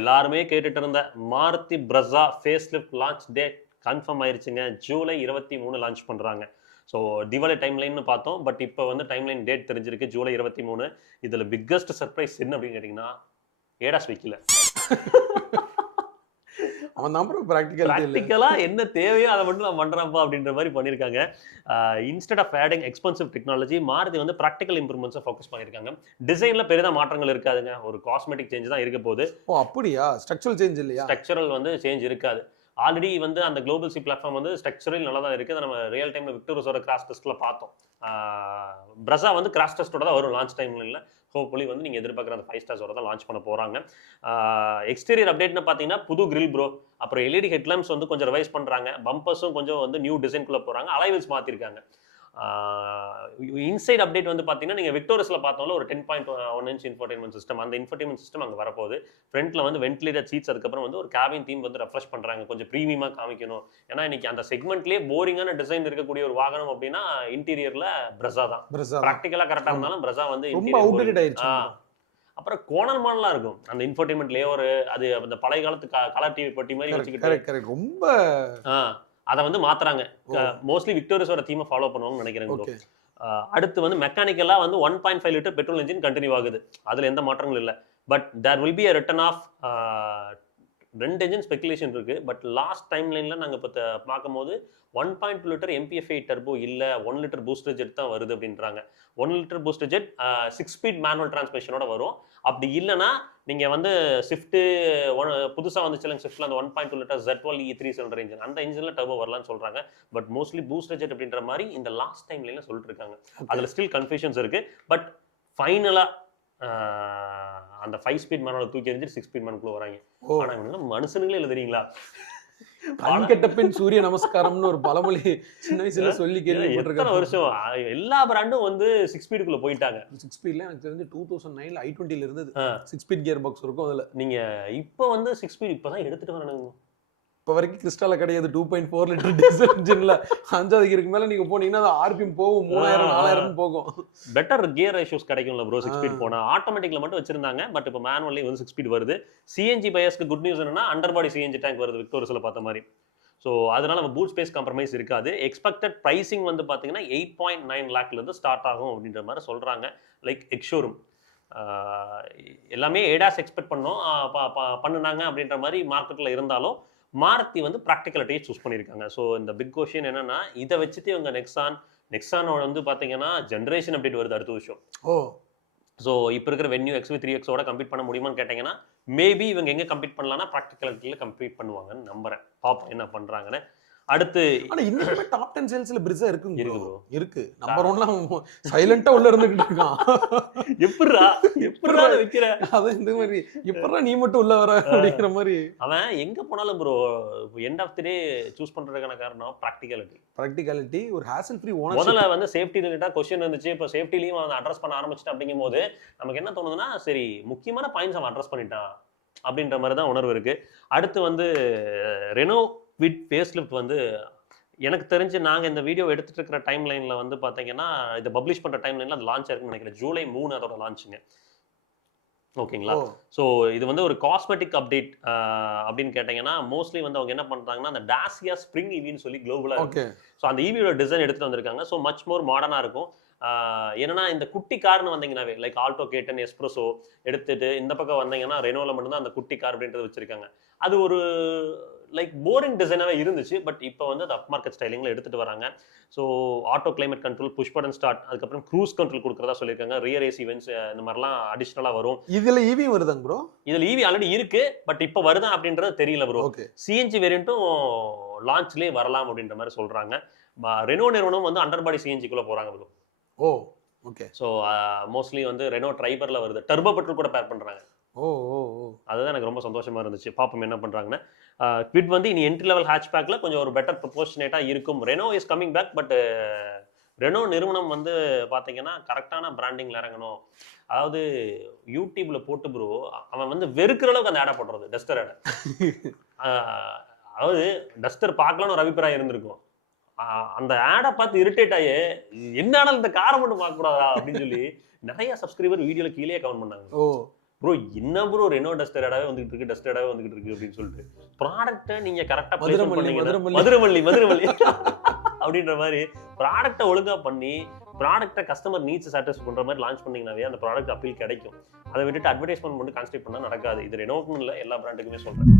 எல்லாருமே கேட்டுட்டு இருந்த Maruti Brezza facelift launch date confirm ஆயிருச்சுங்க. ஜூலை 23 லான்ச் பண்ணுறாங்க. ஸோ திவாலி டைம்லைன்னு பார்த்தோம். பட் இப்போ வந்து டைம்லைன் டேட் தெரிஞ்சிருக்கு ஜூலை 23. இதில் பிக்கஸ்ட் சர்ப்ரைஸ் என்ன அப்படின்னு கேட்டிங்கன்னா, ஏடாஸ் வைக்கல. அவன் தான் ப்ராக்டிக்கலா என்ன தேவையோ அதை மட்டும் நான் பண்றேன்ப்பா அப்படின்ற மாதிரி பண்ணியிருக்காங்க. Instead of adding expensive technology Maruti வந்து ப்ராக்டிக்கல் இம்ப்ரூவ்மெண்ட்ஸை ஃபோக்கஸ் பண்ணியிருக்காங்க. டிசைன்ல பெரிதாக மாற்றங்கள் இருக்காதுங்க. ஒரு காஸ்மெட்டிக் சேஞ்ச் தான் இருக்க போகுது. ஓ அப்படியா? ஸ்ட்ரக்சரல் சேஞ்ச் இல்லையா? ஸ்ட்ரக்சரல் வந்து சேஞ்ச் இருக்காது. ஆல்ரெடி வந்து அந்த குளோபல் சி பிளாட்ஃபார்ம் வந்து ஸ்ட்ரக்சரல் நல்லா தான் இருக்குது. நம்ம ரியல் டைமில் விக்டோரியாஸோட கிராஷ் டெஸ்ட்டில் பார்த்தோம். பிரஸா வந்து கிராஷ் டெஸ்ட்டோட தான் வரும் லான்ச் டைமில். இல்லை ஹோப்ஃபுல்லி வந்து நீங்கள் எதிர்பார்க்குற அந்த 5 ஸ்டார்ஸோட தான் லான்ச் பண்ண போகிறாங்க. எக்ஸ்டீரியர் அப்டேட்னு பார்த்தீங்கன்னா புது கிரில் ப்ரோ, அப்புறம் LED ஹெட்லாம்ப்ஸ் வந்து கொஞ்சம் ரிவைஸ் பண்ணுறாங்க. பம்பர்ஸும் கொஞ்சம் வந்து நியூ டிசைன்குள்ளே போகிறாங்க. அலைவல்ஸ் மாற்றிருக்காங்க. இன்சைட் அப்டேட் வந்து பார்த்தீங்கன்னா நீங்கள் விக்டோரியஸில் பார்த்தோம்ல ஒரு 10.1 இன்ச் இன்ஃபோர்டைன்மெண்ட் சிஸ்டம், அந்த இன்ஃபோர்டைன்மெண்ட் சிஸ்டம் அங்கே வரப்போகுது. ஃப்ரண்ட்டில் வந்து வென்டிலேட்டர் சீட்ஸ், அதுக்கப்புறம் வந்து ஒரு கேபின் தீம் வந்து ரெஃப்ரெஷ் பண்ணுறாங்க. கொஞ்சம் ப்ரீமியமாக காமிக்கணும். ஏன்னா இன்னைக்கு அந்த செக்மெண்ட்லேயே போரிங்கான டிசைன் இருக்கக்கூடிய ஒரு வாகனம் அப்படின்னா இன்டீரியரில் பிரஸா தான். ப்ராக்டிக்கலாக கரெக்டாக இருந்தாலும் பிரஸா வந்து அப்புறம் கோணல் மாடலாக இருக்கும். அந்த இன்ஃபோர்டைன்மெண்ட் லேயர் அது அந்த பழைய காலத்து கலர் டிவி பட்டி மாதிரி வச்சுக்கிட்டு ரொம்ப அதை வந்து மாத்துறாங்க. மோஸ்ட்லி விக்டோரியஸோட தீமை ஃபாலோ பண்ணுவாங்கன்னு நினைக்கிறேன். அடுத்து வந்து மெக்கானிக்கலா வந்து 1.5 லிட்டர் பெட்ரோல் இன்ஜின் கண்டினியூ ஆகுது. அதுல எந்த மாற்றங்களும் இல்லை. But there will be a return of 2 engine speculation இருக்கு. பட் லாஸ்ட் டைம் லைன்ல நாங்க இப்போ பார்க்கும்போது 1.2 லிட்டர் MPFI டர்போ இல்ல 1 லிட்டர் பூஸ்டர் ஜெட் தான் வருது அப்படின்றாங்க. 1 litre booster jet 6 speed manual டிரான்ஸ்மிஷனோட வரும். அப்படி இல்லைன்னா நீங்க வந்து ஸ்விஃப்ட் புதுசா வந்துச்சுல ஸ்விஃப்ட்ல அந்த 1.2 litre Z12 E3 cylinder engine, அந்த இன்ஜின்ல டர்போ வரலாம்னு சொல்றாங்க. பட் மோஸ்ட்லி பூஸ்டர் ஜெட் அப்படின்ற மாதிரி இந்த லாஸ்ட் டைம்ல சொல்லிட்டு இருக்காங்க. அதுல ஸ்டில் கன்ஃபியூஷன்ஸ் இருக்கு. பட் ஃபைனலா அந்த 5 ஸ்பீட் மேனுவல் தூக்கி எறிஞ்சிட்டு 6 ஸ்பீட் மேனுக்குள்ள வராங்க. ஆனா இவங்க மனுஷனுங்களே இல்ல தெரியுங்களா? கண்கெட்ட பின் சூரிய நமஸ்காரம்னு ஒரு பழமொழி சின்ன வயசுல சொல்லி கேள்விப்பட்டிருக்கேன். வருஷம் எல்லா பிராண்டும் வந்து 6 ஸ்பீடுக்குள்ள போயிட்டாங்க. 6 ஸ்பீட்ல எனக்கு தெரிஞ்சு 2009ல i20ல இருந்தது 6 ஸ்பீட் கியர் பாக்ஸ் இருக்கும். அதுல நீங்க இப்போ வந்து 6 ஸ்பீட் இப்பதான் எடுத்துட்டு வரணுங்க. இப்போ வரைக்கும் கிறிஸ்டால கிடையாது. 2.4 லிட்டர் டீசல் இன்ஜின்ல 5வது கியருக்கு மேல நீங்க போனீங்கன்னா அது RPM போகும் 3000 4000 போகும். பெட்டர் கியர் ரேஷியோஸ் கிடைக்கும்ல ப்ரோ 6 ஸ்பீட் போனா. ஆட்டோமேட்டிக்ல மட்டும் வச்சிருந்தாங்க. பட் இப்போ மேனுவல்லி வந்து 6 ஸ்பீட் வருது. CNG பையர்ஸ்க்கு குட் நியூஸ் என்னன்னா அண்டர் பாடி CNG டேங்க் வருது விக்டோரியஸ்ல பார்த்த மாதிரி. ஸோ அதனால நம்ம பூட் ஸ்பேஸ் காம்ப்ரமைஸ் இருக்காது. எக்ஸ்பெக்டட் ப்ரைசிங் வந்து பார்த்தீங்கன்னா 8.9 லேக்லேருந்து ஸ்டார்ட் ஆகும் அப்படின்ற மாதிரி சொல்றாங்க. லைக் எக்ஷோரூம் எல்லாமே ஏடாஸ் எக்ஸ்பெக்ட் பண்ணோம் பண்ணுனாங்க அப்படின்ற மாதிரி மார்க்கெட்ல இருந்தாலும் மாருதி வந்து ப்ராக்டிகலிட்டியை சூஸ் பண்ணியிருக்காங்க. ஸோ இந்த பிக் கொஸ்டின் என்னன்னா, இதை வச்சுட்டு இவங்க நெக்ஸானோட வந்து பார்த்தீங்கன்னா ஜென்ரேஷன் அப்டேட் வருது அடுத்த வருஷம். ஸோ இப்போ இருக்கிற வென்யூ XV 3Xோட கம்பீட் பண்ண முடியுமான்னு கேட்டிங்கன்னா மேபி இவங்க எங்கே கம்பீட் பண்ணலாம்னா ப்ராக்டிகலிட்டியில் கம்பீட் பண்ணுவாங்கன்னு நம்புறேன். பார்ப்போம் என்ன பண்ணுறாங்கன்னு. அடுத்து ஆனா இன்னுமே டாப் 10 சேல்ஸ்ல பிரிஸா இருக்குங்க இருக்கு bro. bro. இருக்கு நம்பர் 1லாம் சைலண்டா உள்ள இருந்துகிட்டு இருக்கான். எப்படிடா அதை விக்கிற அது இந்த மாதிரி எப்படா நீ மட்டும் உள்ள வர அப்படிங்கிற மாதிரி. அவன் எங்க போனாலும் bro end of the day choose பண்றதுக்கான காரணம் ப்ராக்டிகாலிட்டி ஒரு ஹேசல் ஃப்ரீ ஓனர். முதல்ல வந்து சேஃப்டி ரிலேட்டா கொஸ்டின் இருந்துச்சு. இப்போ சேஃப்டிலையும் அவன் அட்ரஸ் பண்ண ஆரம்பிச்சுட்டு அப்படிங்கும் போது நமக்கு என்ன தோணுதுன்னா சரி முக்கியமான பாயிண்ட்ஸ் அவன் அட்ரஸ் பண்ணிட்டான் அப்படின்ற மாதிரி தான் உணர்வு இருக்கு. அடுத்து வந்து ரெனோ வித் ஃபேஸ்லிஃப்ட் வந்து எனக்கு தெரிஞ்சு நாங்கள் இந்த வீடியோ எடுத்துட்டு இருக்கிற டைம் லைனில் வந்து பார்த்தீங்கன்னா இதை பப்ளிஷ் பண்ணுற டைம் லைனில் அது லான்ச் ஆயிருக்குன்னு நினைக்கிறேன். ஜூலை 3 அதோட லான்ச்சுங்க. ஓகேங்களா? ஸோ இது வந்து ஒரு காஸ்மெட்டிக் அப்டேட் அப்படின்னு கேட்டிங்கன்னா மோஸ்ட்லி வந்து அவங்க என்ன பண்ணுறாங்கன்னா அந்த டாசியா ஸ்ப்ரிங் ஈவின்னு சொல்லி குளோபலாக ஓகே. ஸோ அந்த ஈவியோட டிசைன் எடுத்துகிட்டு வந்திருக்காங்க. ஸோ மச் மோர் மாடர்னாக இருக்கும். என்னன்னா இந்த குட்டி கார்னு வந்தீங்கன்னாவே லைக் ஆல்டோ கேட்டன் எஸ்ப்ரெஸோ எடுத்துட்டு இந்த பக்கம் வந்தீங்கன்னா ரெனோவில் மட்டும்தான் அந்த குட்டி கார் அப்படின்றது வச்சிருக்காங்க. அது ஒரு லைக் போரிங் டிசைனாகவே இருந்துச்சு. பட் இப்போ வந்து அது அப் மார்க்கெட் ஸ்டைலிங்கில் எடுத்துகிட்டு வராங்க. So auto climate control, push button start, அதுக்கப்புறம் க்ரூஸ் கண்ட்ரோல் கொடுக்குறதா சொல்லியிருக்காங்க. ரியர் ஏசி வென்ஸ் இந்த மாதிரிலாம் அடிஷ்னலாக வரும். இதுல ஈவி வருதாங்க ப்ரோ? இதில் ஈவி ஆல்ரெடி இருக்கு. பட் இப்போ வருதா அப்படின்றது தெரியல ப்ரோ. ஓகே. சிஎன்ஜி வேரியண்ட்டும் லான்ச்லேயே வரலாம் அப்படின்ற மாதிரி சொல்கிறாங்க. ரெனோ நிறுவனம் வந்து அண்டர் பாடி சிஎன்ஜிக்குள்ளே போகிறாங்க ப்ரோ. ஓ ஓகே. ஸோ மோஸ்ட்லி வந்து ரெனோ ட்ரைபர்ல வருது. டர்போ பெட்ரோல் கூட பேர் பண்றாங்க. ஓ ஓ ஓ. அதுதான் எனக்கு ரொம்ப சந்தோஷமா இருந்துச்சு. பாப்போம் என்ன பண்றாங்கன்னு. குவிட் வந்து இனி என்ட்ரி லெவல் ஹேட்ச்பேக்ல கொஞ்சம் ஒரு பெட்டர் ப்ரொபோர்ஷனேட்டா இருக்கும். Renault is coming back. But Renault நிறுவனம் வந்து பாத்தீங்கன்னா கரெக்டான பிராண்டிங்ல இறங்கணும். அதாவது யூடியூப்ல போட்டு ப்ரோ அவன் வந்து வெறுக்கிற அளவுக்கு அந்த ஆடை போடுறது டஸ்டர் ஆடை. அதாவது டஸ்டர் பார்க்கலான்னு ஒரு அபிப்பிராயம் இருந்திருக்கும். அந்த ஆடை பார்த்து இரிட்டேட் ஆகி என்ன ஆனாலும் இந்த காரை மட்டும் பார்க்க கூடாதா அப்படின்னு சொல்லி நிறைய சப்ஸ்கிரைபர் வீடியோல கீழே கமெண்ட் பண்ணாங்க. ஓ ப்ரோ என்ன ப்ரோ ரெனோ டஸ்டர் ஆடாவே வந்துகிட்டு இருக்கு, டஸ்டர் ஆடாவே வந்துகிட்டு இருக்கு அப்படின்னு சொல்லிட்டு ப்ராடக்ட்டை நீங்க கரெக்டா பிளேஸ்மென்ட் பண்ணீங்கன்னா மதுரமல்லி அப்படின்ற மாதிரி ப்ராடக்ட்டை ஒழுங்கா பண்ணி ப்ராடக்ட்டை கஸ்டமர் நீட்ஸ் சாட்டிஸ்ஃபை பண்ற மாதிரி லான்ச் பண்ணீங்கன்னாவே அந்த ப்ராடக்ட் அப்பீல் கிடைக்கும். அதை விட்டுட்டு அட்வர்டைஸ்மெண்ட் மட்டும் கான்சென்ட்ரேட் பண்ணா நடக்காது. இது ரெனோவுக்கும் இல்லை, எல்லா பிராண்டுக்குமே சொல்றேன்.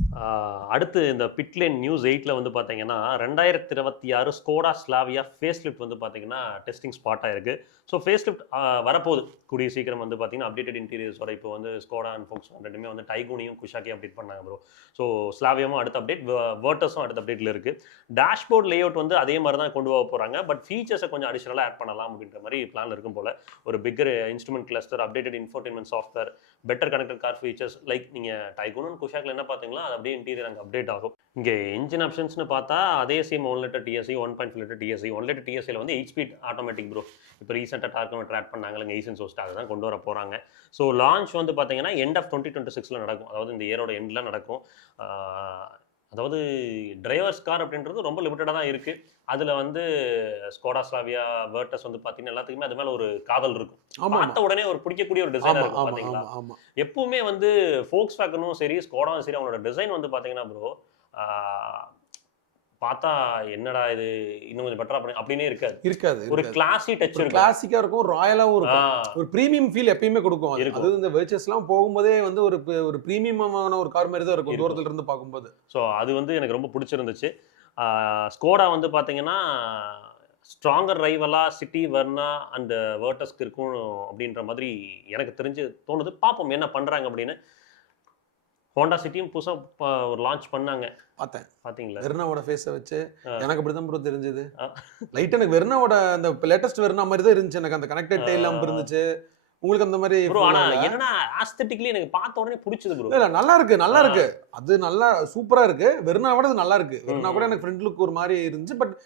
அடுத்து இந்த பிட்லேன் நியூஸ் 8ல வந்து பாத்தீங்கன்னா 2026 ஸ்கோடா ஸ்லாவியா ஃபேஸ்லிஃப்ட் வந்து பாத்தீங்கன்னா டெஸ்டிங் ஸ்பாட் ஆயிருக்கு. ஸோ ஃபேஸ்லிஃப்ட் வரப்போகுது கூடிய சீக்கிரம் வந்து பாத்தீங்கன்னா அப்டேட்டட் இன்டீரியர்ஸ் வர. இப்போ வந்து ஸ்கோடா அண்ட் ஃபோக்ஸ் ரெண்டுமே வந்து டைகூனியும் குஷாக்கி அப்டேட் பண்ணாங்க ப்ரோ. ஸோ ஸ்லாவியாவும் அடுத்த அப்டேட், வேர்டஸும் அடுத்த அப்டேட்ல இருக்கு. டேஷ்போர்ட் லேஅவுட் வந்து அதே மாதிரி தான் கொண்டு போக போறாங்க. பட் ஃபீச்சர்ஸை கொஞ்சம் அடிஷனலாக ஆட் பண்ணலாம் அப்படின்ற மாதிரி பிளான் இருக்கும் போல. ஒரு bigger instrument cluster, updated infotainment software, better connected car features. Like நீங்கள் டைகூன் அண்ட் குஷாக்கில் என்ன பார்த்தீங்களா அது அப்படியே இன்டீரியர் அங்கே அப்டேட் ஆகும். இங்கே இன்ஜின் ஆப்ஷன்ஸ்னு பார்த்தா அதே same 1 litre TSI, 1.5 litre TSI. 1 litre டிஎஸ்ஐயில் வந்து 8 ஸ்பீட் ஆட்டோமேட்டிக் ப்ரோ. இப்போ ரீசெண்டாக டார்க் ஆட் பண்ணாங்க ஈசன் சோஸ்ட், அதை தான் கொண்டு வர போகிறாங்க. ஸோ லான்ச் வந்து பார்த்தீங்கன்னா எண்ட் ஆஃப் 2026 நடக்கும். அதாவது இந்த இயரோட எண்டில் நடக்கும். அதாவது டிரைவர்ஸ் கார் அப்படின்றது ரொம்ப லிமிட்டடாக தான் இருக்குது. அதில் வந்து ஸ்கோடா ஸ்லாவியா, வேர்டஸ் வந்து பார்த்தீங்கன்னா எல்லாத்துக்குமே அது மேலே ஒரு காதல் இருக்கும். பார்த்த உடனே ஒரு பிடிக்கக்கூடிய ஒரு டிசைனாக இருக்கும் பார்த்தீங்களா. எப்பவுமே வந்து ஃபோக்ஸ் வேகனும் சரி ஸ்கோடாவும் சரி அவனோட டிசைன் வந்து பார்த்தீங்கன்னா ப்ரோ பார்த்தா என்னடா இது இன்னும் கொஞ்சம் பெட்டரா பண்ணி அப்படினே இருக்காது. ஒரு கிளாசி டச் இருக்கும், கிளாசிக்கா இருக்கும், ராயலாவும் இருக்கும். ஒரு பிரீமியம் ஃபீல் எப்பயுமே கொடுக்கும். அது இந்த வெர்ச்சஸ்லாம் போகும்போதே வந்து ஒரு பிரீமியமான ஒரு கார் மாதிரி தான் இருக்கும் தூரத்துல இருந்து பார்க்கும்போது. ஸோ அது வந்து எனக்கு ரொம்ப பிடிச்சிருந்துச்சு. ஸ்கோடா வந்து பார்த்தீங்கன்னா ஸ்ட்ராங்கர் ரைவலா சிட்டி வெர்னா அண்ட் வேர்டஸ்க்கு இருக்கும் அப்படின்ற மாதிரி எனக்கு தெரிஞ்சு தோணுது. பார்ப்போம் என்ன பண்றாங்க அப்படின்னு. ஹோண்டா சிட்டியும் புதுசாக ஒரு லான்ச் பண்ணாங்க, பார்த்தீங்களா? வெர்னாவோட ஃபேஸை வச்சு எனக்கு அப்படிதான் ப்ரோ தெரிஞ்சது. லைட் எனக்கு வெர்னாவோட அந்த லேட்டஸ்ட் வெர்னா மாதிரி தான் இருந்துச்சு. எனக்கு அந்த கனெக்டட் டெயில் லாம்ப் இருந்துச்சு. உங்களுக்கு அந்த மாதிரி ப்ரோ? ஆனா என்னன்னா ஆஸ்தெட்டிக்கலி எனக்கு பார்த்த உடனே பிடிச்சது ப்ரோ. இல்ல நல்லா இருக்கு, அது நல்லா சூப்பரா இருக்கு. வெர்னாவோட அது நல்லா இருக்கு. வெர்னா கூட எனக்கு ஃப்ரண்ட் லுக் ஒரு மாதிரி இருந்துச்சு. பட்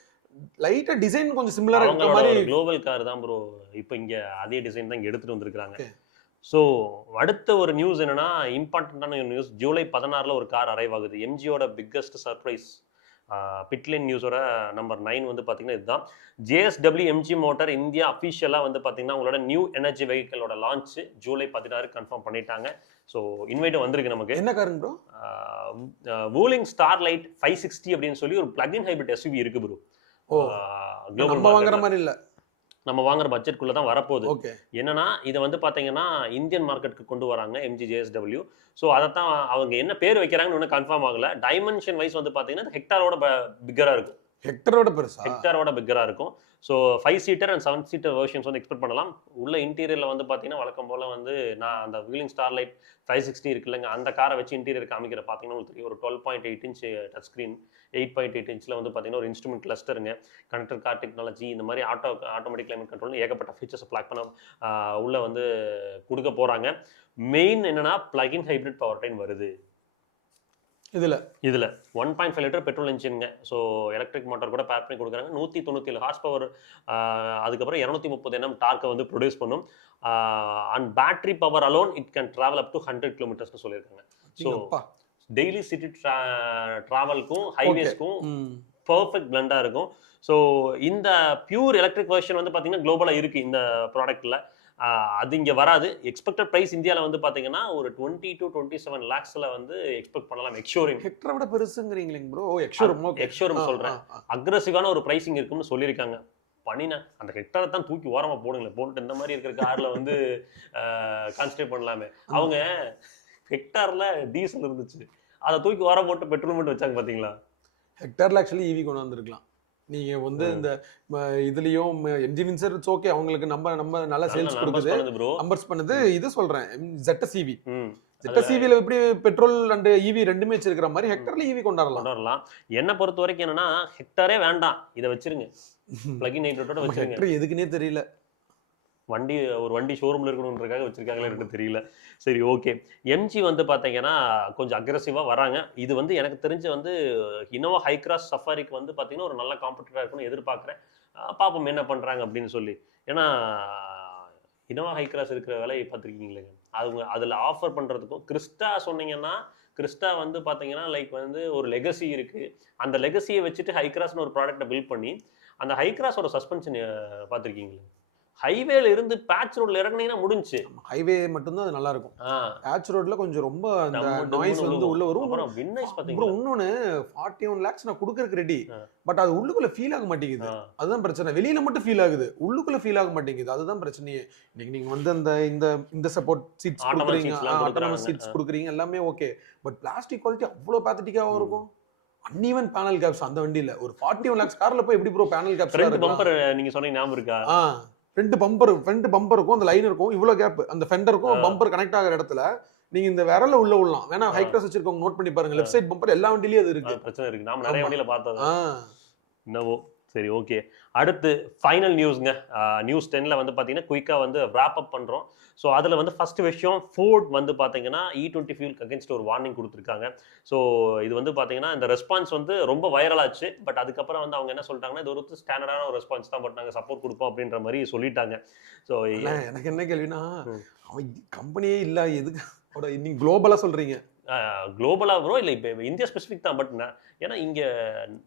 லைட்டா டிசைன் கொஞ்சம் சிமிலரா இருக்க மாதிரி. குளோபல் கார் தான் ப்ரோ. இப்போ இங்க அதே டிசைன் தான் இங்க எடுத்துட்டு வந்திருக்காங்க. ஸோ அடுத்த ஒரு நியூஸ் என்னன்னா இம்பார்ட்டண்டான நியூஸ். ஜூலை 16 ஒரு கார் அரைவ் ஆகுது. எம்ஜியோட பிக்கஸ்ட் சர்ப்ரைஸ். பிட்லைன் நியூஸோட நம்பர் 9 வந்து பார்த்தீங்கன்னா இதுதான். JSW எம்ஜி மோட்டார் இந்தியா அஃபிஷியலாக வந்து பார்த்தீங்கன்னா உங்களோட நியூ எனர்ஜி வெஹிக்கிளோட லான்ச் ஜூலை 16 கன்ஃபார்ம் பண்ணிட்டாங்க. ஸோ இன்வைட்டும் வந்திருக்கு நமக்கு. என்ன காருங்க ப்ரோ? வூலிங் ஸ்டார்லைட் 560 அப்படின்னு சொல்லி ஒரு பிளக்-இன் ஹைபிரிட் SUV இருக்கு ப்ரோ. நம்ம வாங்குற மாதிரி இல்லை, நம்ம வாங்குற பட்ஜெட்குள்ள தான் வரப்போகுது. என்னன்னா இதை வந்து பாத்தீங்கன்னா இந்தியன் மார்க்கெட்டுக்கு கொண்டு வராங்க எம்ஜி JSW. ஸோ அதைத்தான் அவங்க என்ன பேர் வைக்கிறாங்கன்னு ஒன்றும் கன்ஃபார்ம் ஆகல. டைமென்ஷன் வைஸ் வந்து பாத்தீங்கன்னா ஹெக்டாரோட பிக்கரா இருக்கும். ஹெக்டரோட பெருசா? ஹெக்டாரோட பிக்கராக இருக்கும். So 5 seater and 7 seater versions வந்து எக்ஸ்பெக்ட் பண்ணலாம். உள்ள இன்டீரியரில் வந்து பார்த்தீங்கன்னா வழக்கம் போல் வந்து நான் அந்த வீலிங் ஸ்டார்லைட் 560 இருக்குல்லங்க, அந்த காரை வச்சு இன்டீரியர் காமிக்கிற பார்த்தீங்கன்னா உங்களுக்கு தெரியும். ஒரு 12.8 இன்ச் டச் ஸ்க்ரீன், 8.8 இன்ச்சில் வந்து பார்த்தீங்கன்னா ஒரு இன்ஸ்ட்ருமெண்ட் கிளஸ்டருங்க, கனெக்டர் கார் டெக்னாலஜி, இந்த மாதிரி ஆட்டோமேட்டிக் கிளைமேட் கண்ட்ரோல் ஏகப்பட்ட ஃபீச்சர்ஸ் பிளாக் பண்ண உள்ள வந்து கொடுக்க போகிறாங்க. மெயின் என்னன்னா பிளக்-இன் ஹைப்ரிட் பவர் ட்ரெயின் வருது இதில் 1.5 லிட்டர் பெட்ரோல் இன்ஜின்ங்க. ஸோ எலக்ட்ரிக் மோட்டார் கூட பேர் பண்ணி கொடுக்குறாங்க. 197 ஹார்ஸ் பவர், அதுக்கப்புறம் 230 Nm டார்க்கை வந்து ப்ரொடியூஸ் பண்ணும். And battery power alone it can travel up to 100 கிலோமீட்டர்ஸ்னு சொல்லியிருக்காங்க. ஸோ டெய்லி சிட்டி ட்ராவலுக்கும் ஹைவேஸ்க்கும் பர்ஃபெக்ட் பிளெண்டாக இருக்கும். ஸோ இந்த பியூர் எலக்ட்ரிக் வெர்ஷன் வந்து பார்த்தீங்கன்னா குளோபலாக இருக்குது இந்த ப்ராடக்ட்டில். அது இங்கே வராது. எக்ஸ்பெக்டட் ப்ரைஸ் இந்தியாவில் வந்து பார்த்தீங்கன்னா ஒரு 20 to 27 lakhsல வந்து எக்ஸ்பெக்ட் பண்ணலாம். எக்ஷோரூம் ஹெக்டரை விட பெருசுங்கிறீங்களேங்க ப்ரோ? எக்ஷோரூம் சொல்கிறேன். அக்ரெசிவான ஒரு ப்ரைசிங் இருக்குன்னு சொல்லியிருக்காங்க. பண்ணினேன் அந்த ஹெக்டரை தான் தூக்கி ஓரமாக போடுங்களேன், போட்டு இந்த மாதிரி இருக்கிற காரில் வந்து கான்சன்ட்ரேட் பண்ணலாமே. அவங்க ஹெக்டாரில் டீசல் இருந்துச்சு, அதை தூக்கி ஓரம் போட்டு பெட்ரோல் மட்டும் வச்சாங்க பார்த்தீங்களா? ஹெக்டாரில் ஆக்சுவலி ஈவி கொண்டு வந்திருக்கலாம். நீங்க வந்து இந்த இதுலயும் எம்ஜி வின்சர் இட்ஸ் ஓகே, அவங்களுக்கு நம்ம நல்ல சேல்ஸ் கொடுக்குது, நம்பர்ஸ் பண்ணுது. இது சொல்றேன் ZS EV. ZS EVல எப்படி பெட்ரோல் அண்ட் ஈவி ரெண்டுமே வச்சிருக்கிற மாதிரி ஹெக்டர்ல ஈவி கொண்டாடலாம். என்ன பொறுத்த வரைக்கும் என்னன்னா ஹெக்டரே வேண்டாம், இதை வச்சிருங்க, பிளக்-இன் ஹைப்ரிட்டோட வச்சிருங்க. ஹெக்டர் எதுக்குன்னே தெரியல. ஒரு வண்டி ஷோரூம்ல இருக்கணுன்றதுக்காக வச்சிருக்காங்களே எனக்கு தெரியல. சரி, ஓகே. எம்ஜி வந்து பார்த்தீங்கன்னா கொஞ்சம் அக்ரெசிவாக வராங்க. இது வந்து எனக்கு தெரிஞ்சு வந்து இனோவா ஹைக்ராஸ் சஃபாரிக்கு வந்து பார்த்தீங்கன்னா ஒரு நல்ல காம்படிட்டராக இருக்குன்னு எதிர்பார்க்குறேன். பார்ப்போம் என்ன பண்ணுறாங்க அப்படின்னு சொல்லி. ஏன்னா இனோவா ஹைக்ராஸ் இருக்கிற விலையை பார்த்துருக்கீங்களேங்க, அவங்க அதில் ஆஃபர் பண்ணுறதுக்கும் கிறிஸ்டா சொன்னீங்கன்னா, கிறிஸ்டா வந்து பார்த்தீங்கன்னா லைக் வந்து ஒரு லெகசி இருக்குது. அந்த லெகசியை வச்சுட்டு ஹைக்ராஸ்னு ஒரு ப்ராடக்ட்டை பில்ட் பண்ணி அந்த ஹைக்ராஸோட சஸ்பென்ஷன் பார்த்துருக்கீங்களே, ஹைவேல இருந்து பேட்ச் ரோட்ல இறங்குனீங்கன்னா முடிஞ்சு. ஹைவே மட்டும் தான் அது நல்லா இருக்கும். பேட்ச் ரோட்ல கொஞ்சம் ரொம்ப அந்த நாய்ஸ் வந்து உள்ள வரும். அப்புறம் வின்னைஸ் பாத்தீங்களா, இன்னொன்னு 41 lakhs நான் கொடுக்கறதுக்கு ரெடி, பட் அது உள்ளுக்குள்ள ஃபீல் ஆக மாட்டேங்குது. அதுதான் பிரச்சனை. வெளியில மட்டும் ஃபீல் ஆகுது, உள்ளுக்குள்ள ஃபீல் ஆக மாட்டேங்குது. அதுதான் பிரச்சனையே. நீங்க வந்து அந்த இந்த சப்போர்ட் சீட்ஸ் கொடுக்குறீங்க, ஆட்டோனமஸ் சீட்ஸ் கொடுக்குறீங்க, எல்லாமே ஓகே. பட் பிளாஸ்டிக் குவாலிட்டி அவ்வளோ பேத்தட்டிக்காக இருக்கும். அன்ஈவன் பேனல் கேப்ஸ் அந்த வண்டியில. ஒரு 41 lakhs கார்ல போய் எப்படி bro panel gaps? Front bumper நீங்க சொன்னீங்க ஞாபகம் இருக்கா? ஃப்ரண்ட் பம்பருக்கும் அந்த லைன் இருக்கும் இவ்வளோ கேப், அந்த ஃபெண்டருக்கும் பம்பர் கனெக்ட் ஆகிற இடத்துல நீங்க இந்த விரல உள்ள விடலாம். வேணா ஹைக்ராஸ் வச்சிருக்கவங்க நோட் பண்ணி பாருங்க, லெஃப்ட் சைடு பம்பர் எல்லா வண்டியிலயும் அது இருக்கு. பிரச்சனை இருக்கு, நாம நிறைய வண்டியில பார்த்தது என்னவோ. சரி, ஓகே. அடுத்து ஃபைனல் நியூஸ்ங்க. நியூஸ் 10ல வந்து பார்த்தீங்கன்னா குயிக்காக வந்து ராப் அப் பண்ணுறோம். ஸோ அதில் வந்து ஃபர்ஸ்ட் விஷயம், ஃபோர்ட் வந்து பார்த்தீங்கன்னா E20 ஃபியூல் அகேன்ஸ்ட் ஒரு வார்னிங் கொடுத்துருக்காங்க. ஸோ இது வந்து பார்த்தீங்கன்னா இந்த ரெஸ்பான்ஸ் வந்து ரொம்ப வைரலாச்சு. பட் அதுக்கப்புறம் வந்து அவங்க என்ன சொல்லிட்டாங்கன்னா, இது ஒரு ஸ்டாண்டர்டான ஒரு ரெஸ்பான்ஸ் தான், பட் நாங்கள் சப்போர்ட் கொடுப்போம் அப்படின்ற மாதிரி சொல்லிட்டாங்க. ஸோ எனக்கு என்ன கேள்வினா, அவன் கம்பெனியே இல்லை, எதுக்கு நீங்க குளோபலாக சொல்றீங்க? குளோபலாக ப்ரோ, இல்லை இப்போ இந்தியா ஸ்பெசிஃபிக் தான். பட் ஏன்னா இங்கே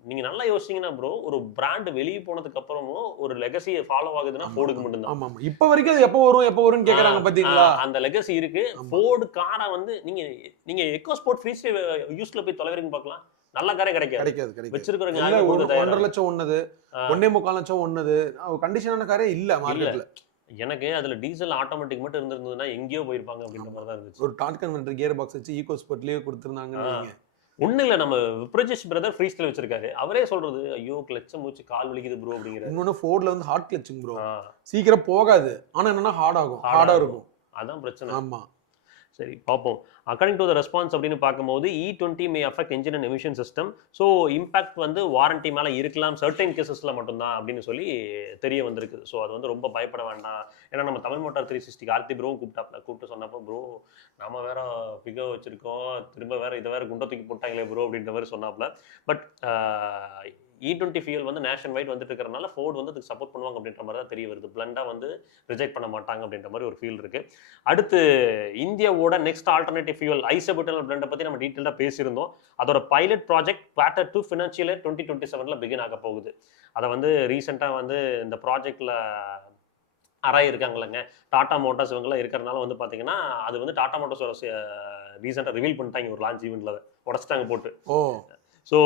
நீங்கள் நல்லா யோசிச்சிங்கன்னா ப்ரோ, ஒரு பிராண்ட் வெளியே போனதுக்கு அப்புறமும் ஒரு லெகசியை ஃபாலோ ஆகுதுன்னா ஃபோர்டுக்கு மட்டும்தான். ஆமாம், இப்போ வரைக்கும் அது எப்போ வரும்னு கேட்குறாங்க பார்த்தீங்களா? அந்த லெகசி இருக்கு. ஃபோர்டு காரை வந்து நீங்க எக்கோ ஸ்போர்ட் ஃப்ரீ ஸ்டைல் யூஸ்ல போய் தொலைவரைக்கும் பார்க்கலாம், நல்ல காரே கிடைக்காது. வச்சிருக்கிறவங்க 1.5 லட்சம் ஒன்னது, 1.25 லட்சம் ஒன்னது, கண்டிஷனான காரே இல்ல மார்க்கெட்ல. எனக்கு அதுல டீசல் ஆட்டோமேட்டிக் மட்டும் இருந்திருந்ததுன்னா எங்கேயோ போயிருப்பாங்க அப்படின்ற மாதிரி தான் இருந்துச்சு. ஒரு டார்க் கன்வெர்ட்டர் கியர் பாக்ஸ் வச்சு ஈகோ ஸ்போர்ட்லயே கொடுத்துருந்தாங்க. ஒன்றும் இல்லை, நம்ம விப்ரஜேஷ் பிரதர் ஃப்ரீ ஸ்டைல் வச்சிருக்காரு, அவரே சொல்றது ஐயோ கிளச்சை மூச்சு கால் வலிக்குது ப்ரோ அப்படிங்கிறாரு. இன்னொன்று ஃபோர்ட்ல வந்து ஹார்ட் கிளச்சுங்க ப்ரோ, சீக்கிரம் போகாது, ஆனா என்னன்னா ஹார்டா இருக்கும். அதான் பிரச்சனை. ஆமா, சரி பார்ப்போம். அக்கார்டிங் டு த ரெஸ்பான்ஸ் அப்படின்னு பார்க்கும்போது E20 May affect engine and emission system. So impact வந்து வாரண்டி மேலே இருக்கலாம், சர்டைன் கேசஸில் மட்டும்தான் அப்படின்னு சொல்லி தெரிய வந்திருக்கு. ஸோ அது வந்து ரொம்ப பயப்பட வேண்டாம். ஏன்னா நம்ம தமிழ் மோட்டார் 360 கார்த்தி ப்ரோவும் கூப்பிட்டு சொன்னப்போ, ப்ரோ நம்ம வேற பிகோ வச்சிருக்கோம், திரும்ப வேற இதை வேற குண்டை தூக்கி போட்டாங்களே ப்ரோ அப்படின்ற மாதிரி சொன்னாப்ல. பட் E20 ஃபியூல் வந்து நேஷன் வைட் வந்துட்டு இருக்கிறனால ஃபோர்ட் வந்து அதுக்கு சப்போர்ட் பண்ணுவாங்க அப்படின்ற மாதிரி தான் தெரிய வருது. பிளண்டாக வந்து ரிஜெக்ட் பண்ண மாட்டாங்க அப்படின்ற மாதிரி ஒரு ஃபீல் இருக்கு. அடுத்து இந்தியாவோட நெக்ஸ்ட் ஆல்டர்னேட்டிவ் ஃபியூல் ஐசோபுட்டனல் பிளண்டை பற்றி நம்ம டீட்டெயிலாக பேசியிருந்தோம். அதோட pilot project Q2 financial 2027 begin ஆக போகுது. அதை வந்து ரீசெண்டாக வந்து இந்த ப்ராஜெக்டில் இருக்காங்களங்க டாடா மோட்டார்ஸ் இவங்கெல்லாம் இருக்கிறனால வந்து பார்த்தீங்கன்னா அது வந்து டாடா மோட்டார்ஸோட ரீசெண்டாக ரிவீல் பண்ணிட்டாங்க ஒரு லான்ச் ஈவெண்ட்ல, அதை உடச்சிட்டாங்க போட்டு. ஸோ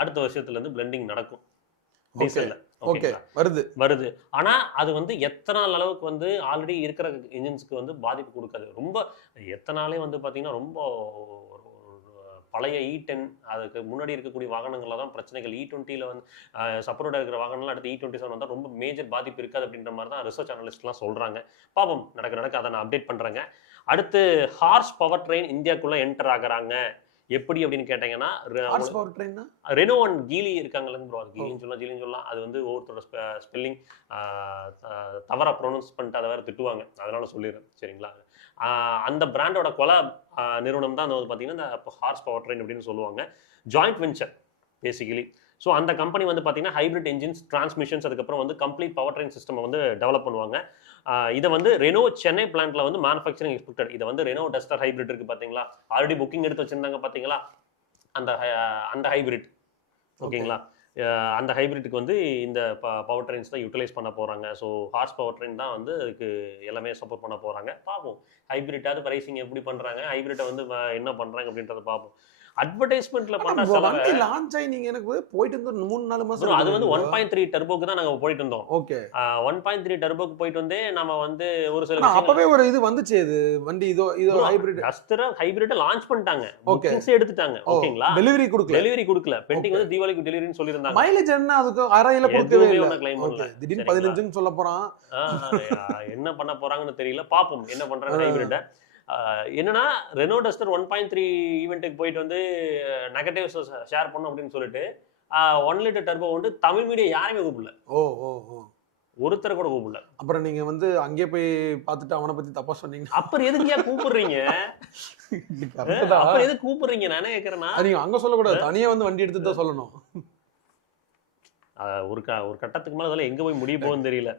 அடுத்த வருஷத்துலேருந்து பிளெண்டிங் நடக்கும் டீசல்ல. வருது. ஆனா அது வந்து எத்தனால் அளவுக்கு வந்து ஆல்ரெடி இருக்கிற இன்ஜின்ஸ்க்கு வந்து பாதிப்பு கொடுக்காது. ரொம்ப எத்தனாலே வந்து பாத்தீங்கன்னா ரொம்ப பழைய E10 அதுக்கு முன்னாடி இருக்கக்கூடிய வாகனங்களில் தான் பிரச்சனைகள். E20ல வந்து சப்போர்ட்டோட இருக்கிற வாகனங்கள் அடுத்து E27 வந்தால் ரொம்ப மேஜர் பாதிப்பு இருக்காது அப்படின்ற மாதிரி தான் ரிசர்ச் அனலிஸ்ட்லாம் சொல்கிறாங்க. பாப்போம் நடக்க அதை நான் அப்டேட் பண்ணுறேங்க. அடுத்து ஹார்ஸ் பவர் ட்ரெயின் இந்தியாக்குள்ளே என்டர் ஆகுறாங்க. எப்படி அப்படின்னு கேட்டீங்கன்னா ரெனோ அண்ட் கீலி இருக்காங்கல்ல ப்ரோ, அது கீலின்னு சொல்லலாம். அது வந்து ஒவ்வொருத்தரோட ஸ்பெல்லிங் தவறாக ப்ரொனவுன்ஸ் பண்ணிட்டு அதை வேறு திட்டுவாங்க, அதனால சொல்லிடுறேன் சரிங்களா. அந்த பிராண்டோட கொலா நிறுவனம் தான் வந்து பார்த்தீங்கன்னா இந்த ஹார்ஸ் பவர் ட்ரெயின் அப்படின்னு சொல்லுவாங்க. Joint venture basically. ஸோ அந்த கம்பெனி வந்து பார்த்தீங்கன்னா ஹைப்ரிட் என்ஜின்ஸ், டிரான்ஸ்மிஷன்ஸ், அதுக்கப்புறம் வந்து கம்ப்ளீட் பவர் ட்ரெயின் சிஸ்டம் வந்து டெவலப் பண்ணுவாங்க. இதை வந்து ரெனோ சென்னை பிளான்ட்ல வந்து மேனுஃபேக்சரிங் எக்ஸ்பெக்டட். இதை வந்து ரெனோ டஸ்டர் ஹைப்ரிட் இருக்கு பார்த்தீங்களா, ஆல்ரெடி புக்கிங் எடுத்து வச்சிருந்தாங்க பார்த்தீங்களா, அந்த ஹைப்ரிட் ஓகேங்களா. அந்த ஹைப்ரிட்டுக்கு வந்து இந்த பவர் ட்ரெயின்ஸ் தான் யூட்டிலைஸ் பண்ண போகிறாங்க. ஸோ ஹார்ஸ் பவர் ட்ரெயின் தான் வந்து அதுக்கு எல்லாமே சப்போர்ட் பண்ண போகிறாங்க. பார்ப்போம் ஹைப்ரிட்டாவது ப்ரைசிங் எப்படி பண்ணுறாங்க, ஹைப்ரிட்டை வந்து என்ன பண்ணுறாங்க அப்படின்றத பார்ப்போம். அட்வர்டைஸ்மெண்ட்ல பண்ண வண்டி லான்ச் ஆகி நீங்க எனக்கு போயிட்டு இருந்த 3-4 மாசம் அது வந்து 1.3 டர்போக்கு தான் நாங்க போயிட்டு இருந்தோம். ஓகே 1.3 டர்போக்கு போயிட்டு வந்து நம்ம வந்து ஒரு சில அப்பவே ஒரு இது வந்துச்சு. இது வண்டி இதோ ஹைப்ரிட் டஸ்டர் ஹைப்ரிட் லான்ச் பண்ணிட்டாங்க, புக்கிங்ஸ் எடுத்துட்டாங்க ஓகேங்களா. டெலிவரி கொடுக்கல பெண்டிங் வந்து தீபாவளிக்கு டெலிவரின்னு சொல்லிருந்தாங்க. மைலேஜ் என்ன அதுக்கு அரையில கொடுக்கவே இல்ல. கிளைம் பண்ணல. திடீர்னு 15ன்னு சொல்ல போறான். என்ன பண்ண போறாங்கன்னு தெரியல, பாப்போம் என்ன பண்றாங்க ஹைப்ரிட். என்னன்னா ரெனோ டஸ்டர் 1.3 ஈவெண்ட்டுக்கு போயிட்டு வந்து நெகட்டிவ்ஸ் ஷேர் பண்ணோம் அப்படின்னு சொல்லிட்டு 1 லிட்டர் டர்போ வந்து தமிழ் மீடியா யாரையுமே கூப்பிடல. ஒருத்தரை கூட கூப்பிடல. அப்புறம் நீங்க வந்து அங்கே போய் பார்த்துட்டு அவனை பத்தி தப்பா சொன்னீங்க. அப்புறம் எதுக்கு கூப்பிடுறீங்க? அப்புறம் எதுக்கு கூப்பிடுறீங்க? நானே கேட்கறேன்னா நீங்க அங்க சொல்லக்கூடாது, தனியா வந்து வண்டி எடுத்து தான் சொல்லணும். ஒரு கட்டத்துக்கு மேல அதெல்லாம் எங்க போய் முடிய போகுதுன்னு தெரியல.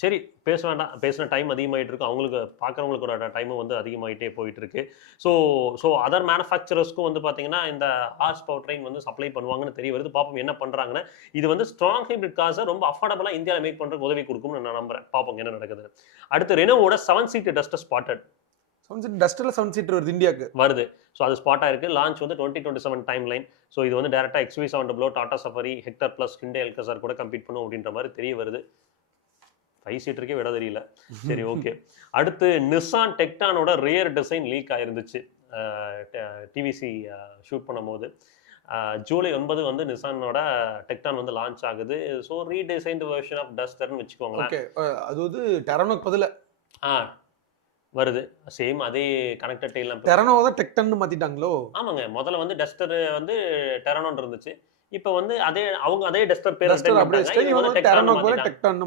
சரி பேச வேண்டாம், பேசின டைம் அதிகமாகிட்டு இருக்கும், அவங்களுக்கு பார்க்குறவங்களுக்கு டைமும் வந்து அதிகமாகிட்டே போயிட்டு இருக்கு. ஸோ அதர் மேனுஃபேக்சரர்ஸ்க்கும் வந்து பார்த்தீங்கன்னா இந்த ஹார்ஸ் பவர் ட்ரெயின் வந்து சப்ளை பண்ணுவாங்கன்னு தெரிய வருது. பார்ப்போம் என்ன பண்ணுறாங்கன்னு. இது வந்து ஸ்ட்ராங் ஹைப்ரிட் காசை ரொம்ப அஃபோர்டபுளாக இந்தியாவில் மேக் பண்ணுறதுக்கு உதவி கொடுக்கும்னு நான் நம்புறேன். பார்ப்போம் என்ன நடக்குது. அடுத்து ரெனோவோட 7 சீட் டஸ்டர் ஸ்பாட்டட். 7 சீட் டஸ்டர்ல 7 சீட் வருது இந்தியாவுக்கு வருது. ஸோ அது ஸ்பாட்டாக இருக்குது. லான்ச் வந்து 2027 டைம் லைன். ஸோ இது வந்து டேரெக்டாக XV700, Tata Safari, Hector plus, Hyundai Alcazar கூட கம்பீட் பண்ணும் அப்படின்ற மாதிரி தெரிய வருது. 5 சீட்டருக்கே விட தெரியல. சரி ஓகே. அடுத்து நிசான் டெக்டானோட ரியர் டிசைன் லீக் ஆயிருந்துச்சு டிவிசி ஷூட் பண்ணும்போது. ஜூலை 9 வந்து நிசானோட டெக்டான் வந்து லான்ச் ஆகுது. ஸோ ரீடிசைன்டு வெர்ஷன் ஆஃப் டஸ்டர்னு வச்சுக்கோங்களேன். அது வந்து டெரானோக்கு பதிலா வருது. சேம் அதே கனெக்டட் டெய்லாம் டெரானோ தான் டெக்டான்னு மாத்திட்டாங்களோ? ஆமாங்க, முதல்ல வந்து டஸ்டர் வந்து டெரானோன்னு இருந்துச்சு. இப்போ வந்து அதே டஸ்டர் பேர்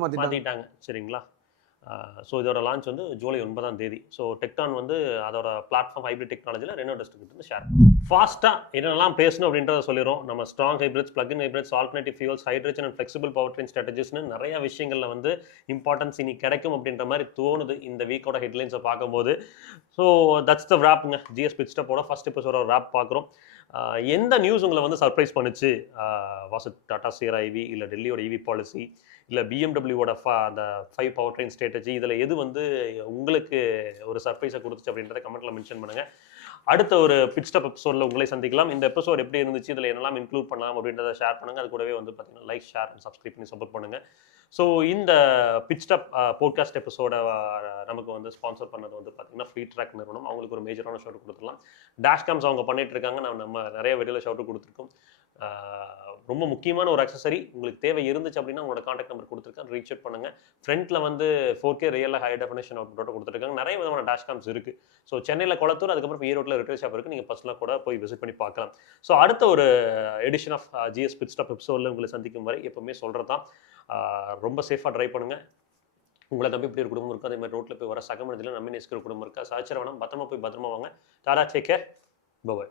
மாத்திட்டாங்க சரிங்களா. ஸோ இதோட லான்ச் வந்து ஜூலை 9ஆம் தேதி. ஸோ டெக்டான் வந்து அதோட பிளாட்ஃபார்ம் ஹைப்ரிட் டெக்னாலஜியில் ரெனோ டஸ்டருக்கு வந்து ஷேர் ஃபாஸ்ட்டாக என்னெல்லாம் பேசணும் அப்படின்றத சொல்லிடுறோம். நம்ம strong hybrids, plug-in hybrids, alternative fuels, hydrogen and flexible powertrain ஸ்ட்ராட்டஜிஸ்னு நிறைய விஷயங்களில் வந்து இம்பார்ட்டன்ஸ் இனி கிடைக்கும் அப்படின்ற மாதிரி தோணுது இந்த வீக்கோட ஹெட்லைன்ஸை பார்க்கும்போது. ஸோ தட்ஸ் த ராப்புங்க. ஜிஎஸ் பிட் ஸ்டாப்போட ஃபர்ஸ்ட் எபிசோட ராப் பார்க்குறோம். எந்த நியூஸ் உங்களை வந்து சர்ப்ரைஸ் பண்ணுச்சு? Was it Tata Sierra EV, இல்லை டெல்லியோட ஈவி பாலிசி, இல்லை பிஎம்டபிள்யூட அந்த 5 பவர் ட்ரெயின் ஸ்ட்ராட்டஜி, இதில் எது வந்து உங்களுக்கு ஒரு சர்ப்ரைஸை கொடுத்துச்சு அப்படின்றத கமெண்ட்டில் மென்ஷன் பண்ணுங்கள். அடுத்த ஒரு பிட் ஸ்டாப் எபிசோடில் உங்களை சந்திக்கலாம். இந்த எபிசோட் எப்படி இருந்துச்சு, இதில் என்னெல்லாம் இன்க்ளூட் பண்ணலாம் அப்படின்றத ஷேர் பண்ணுங்கள். அது கூடவே வந்து பார்த்தீங்கன்னா லைக், ஷேர் அண்ட் சப்ஸ்கிரைப் பண்ணி சப்போர்ட் பண்ணுங்கள். ஸோ இந்த பிட் ஸ்டாப் போட்காஸ்ட் எபிசோட நமக்கு வந்து ஸ்பான்சர் பண்ணது வந்து பார்த்தீங்கன்னா ஃப்ரீ ட்ராக் நிறுவனம். அவங்களுக்கு ஒரு மேஜரான ஷவுட் கொடுத்துடலாம். டேஷ்காம்ஸ் அவங்க பண்ணிட்டு இருக்காங்க. நம்ம நிறைய வீடியோவில் ஷவுட் கொடுத்துருக்கோம். ரொம்ப முக்கியமான ஒரு அக்சசரி உங்களுக்கு தேவை இருந்துச்சு அப்படின்னா உங்களோட கான்டாக்ட் நம்பர் கொடுத்துருக்கேன், ரீச் அவுட் பண்ணுங்க. ஃப்ரண்ட்ல வந்து 4K ரியலாக ஹை டெஃபினேஷன் அவுட்புட்டோட கொடுத்துருக்காங்க. நிறைய விதமான டேஷ்காம்ஸ் இருக்கு. ஸோ சென்னையில் கொளத்தூர், அதுக்கப்புறம் ஈரோட்டில் ரிட்டேல் ஷாப் இருக்கு. நீங்கள் பர்சனலாக கூட போய் விசிட் பண்ணி பார்க்கலாம். ஸோ அடுத்த ஒரு edition of GS pit stop எபிசோடில் உங்களை சந்திக்கும் வரை எப்பவுமே சொல்றதான், ரொம்ப சேஃபாக ட்ரைவ் பண்ணுங்க. உங்களை நம்பி இப்படி ஒரு குடும்பம் இருக்குது, அதே மாதிரி ரோட்டில் போய் வர சக மனிதர்கள் நம்பி நேசிக்கிற குடும்பம் இருக்கா, சாச்சரவனம் பத்திரமா போய் பத்திரமா வாங்க. Tata, take care, by.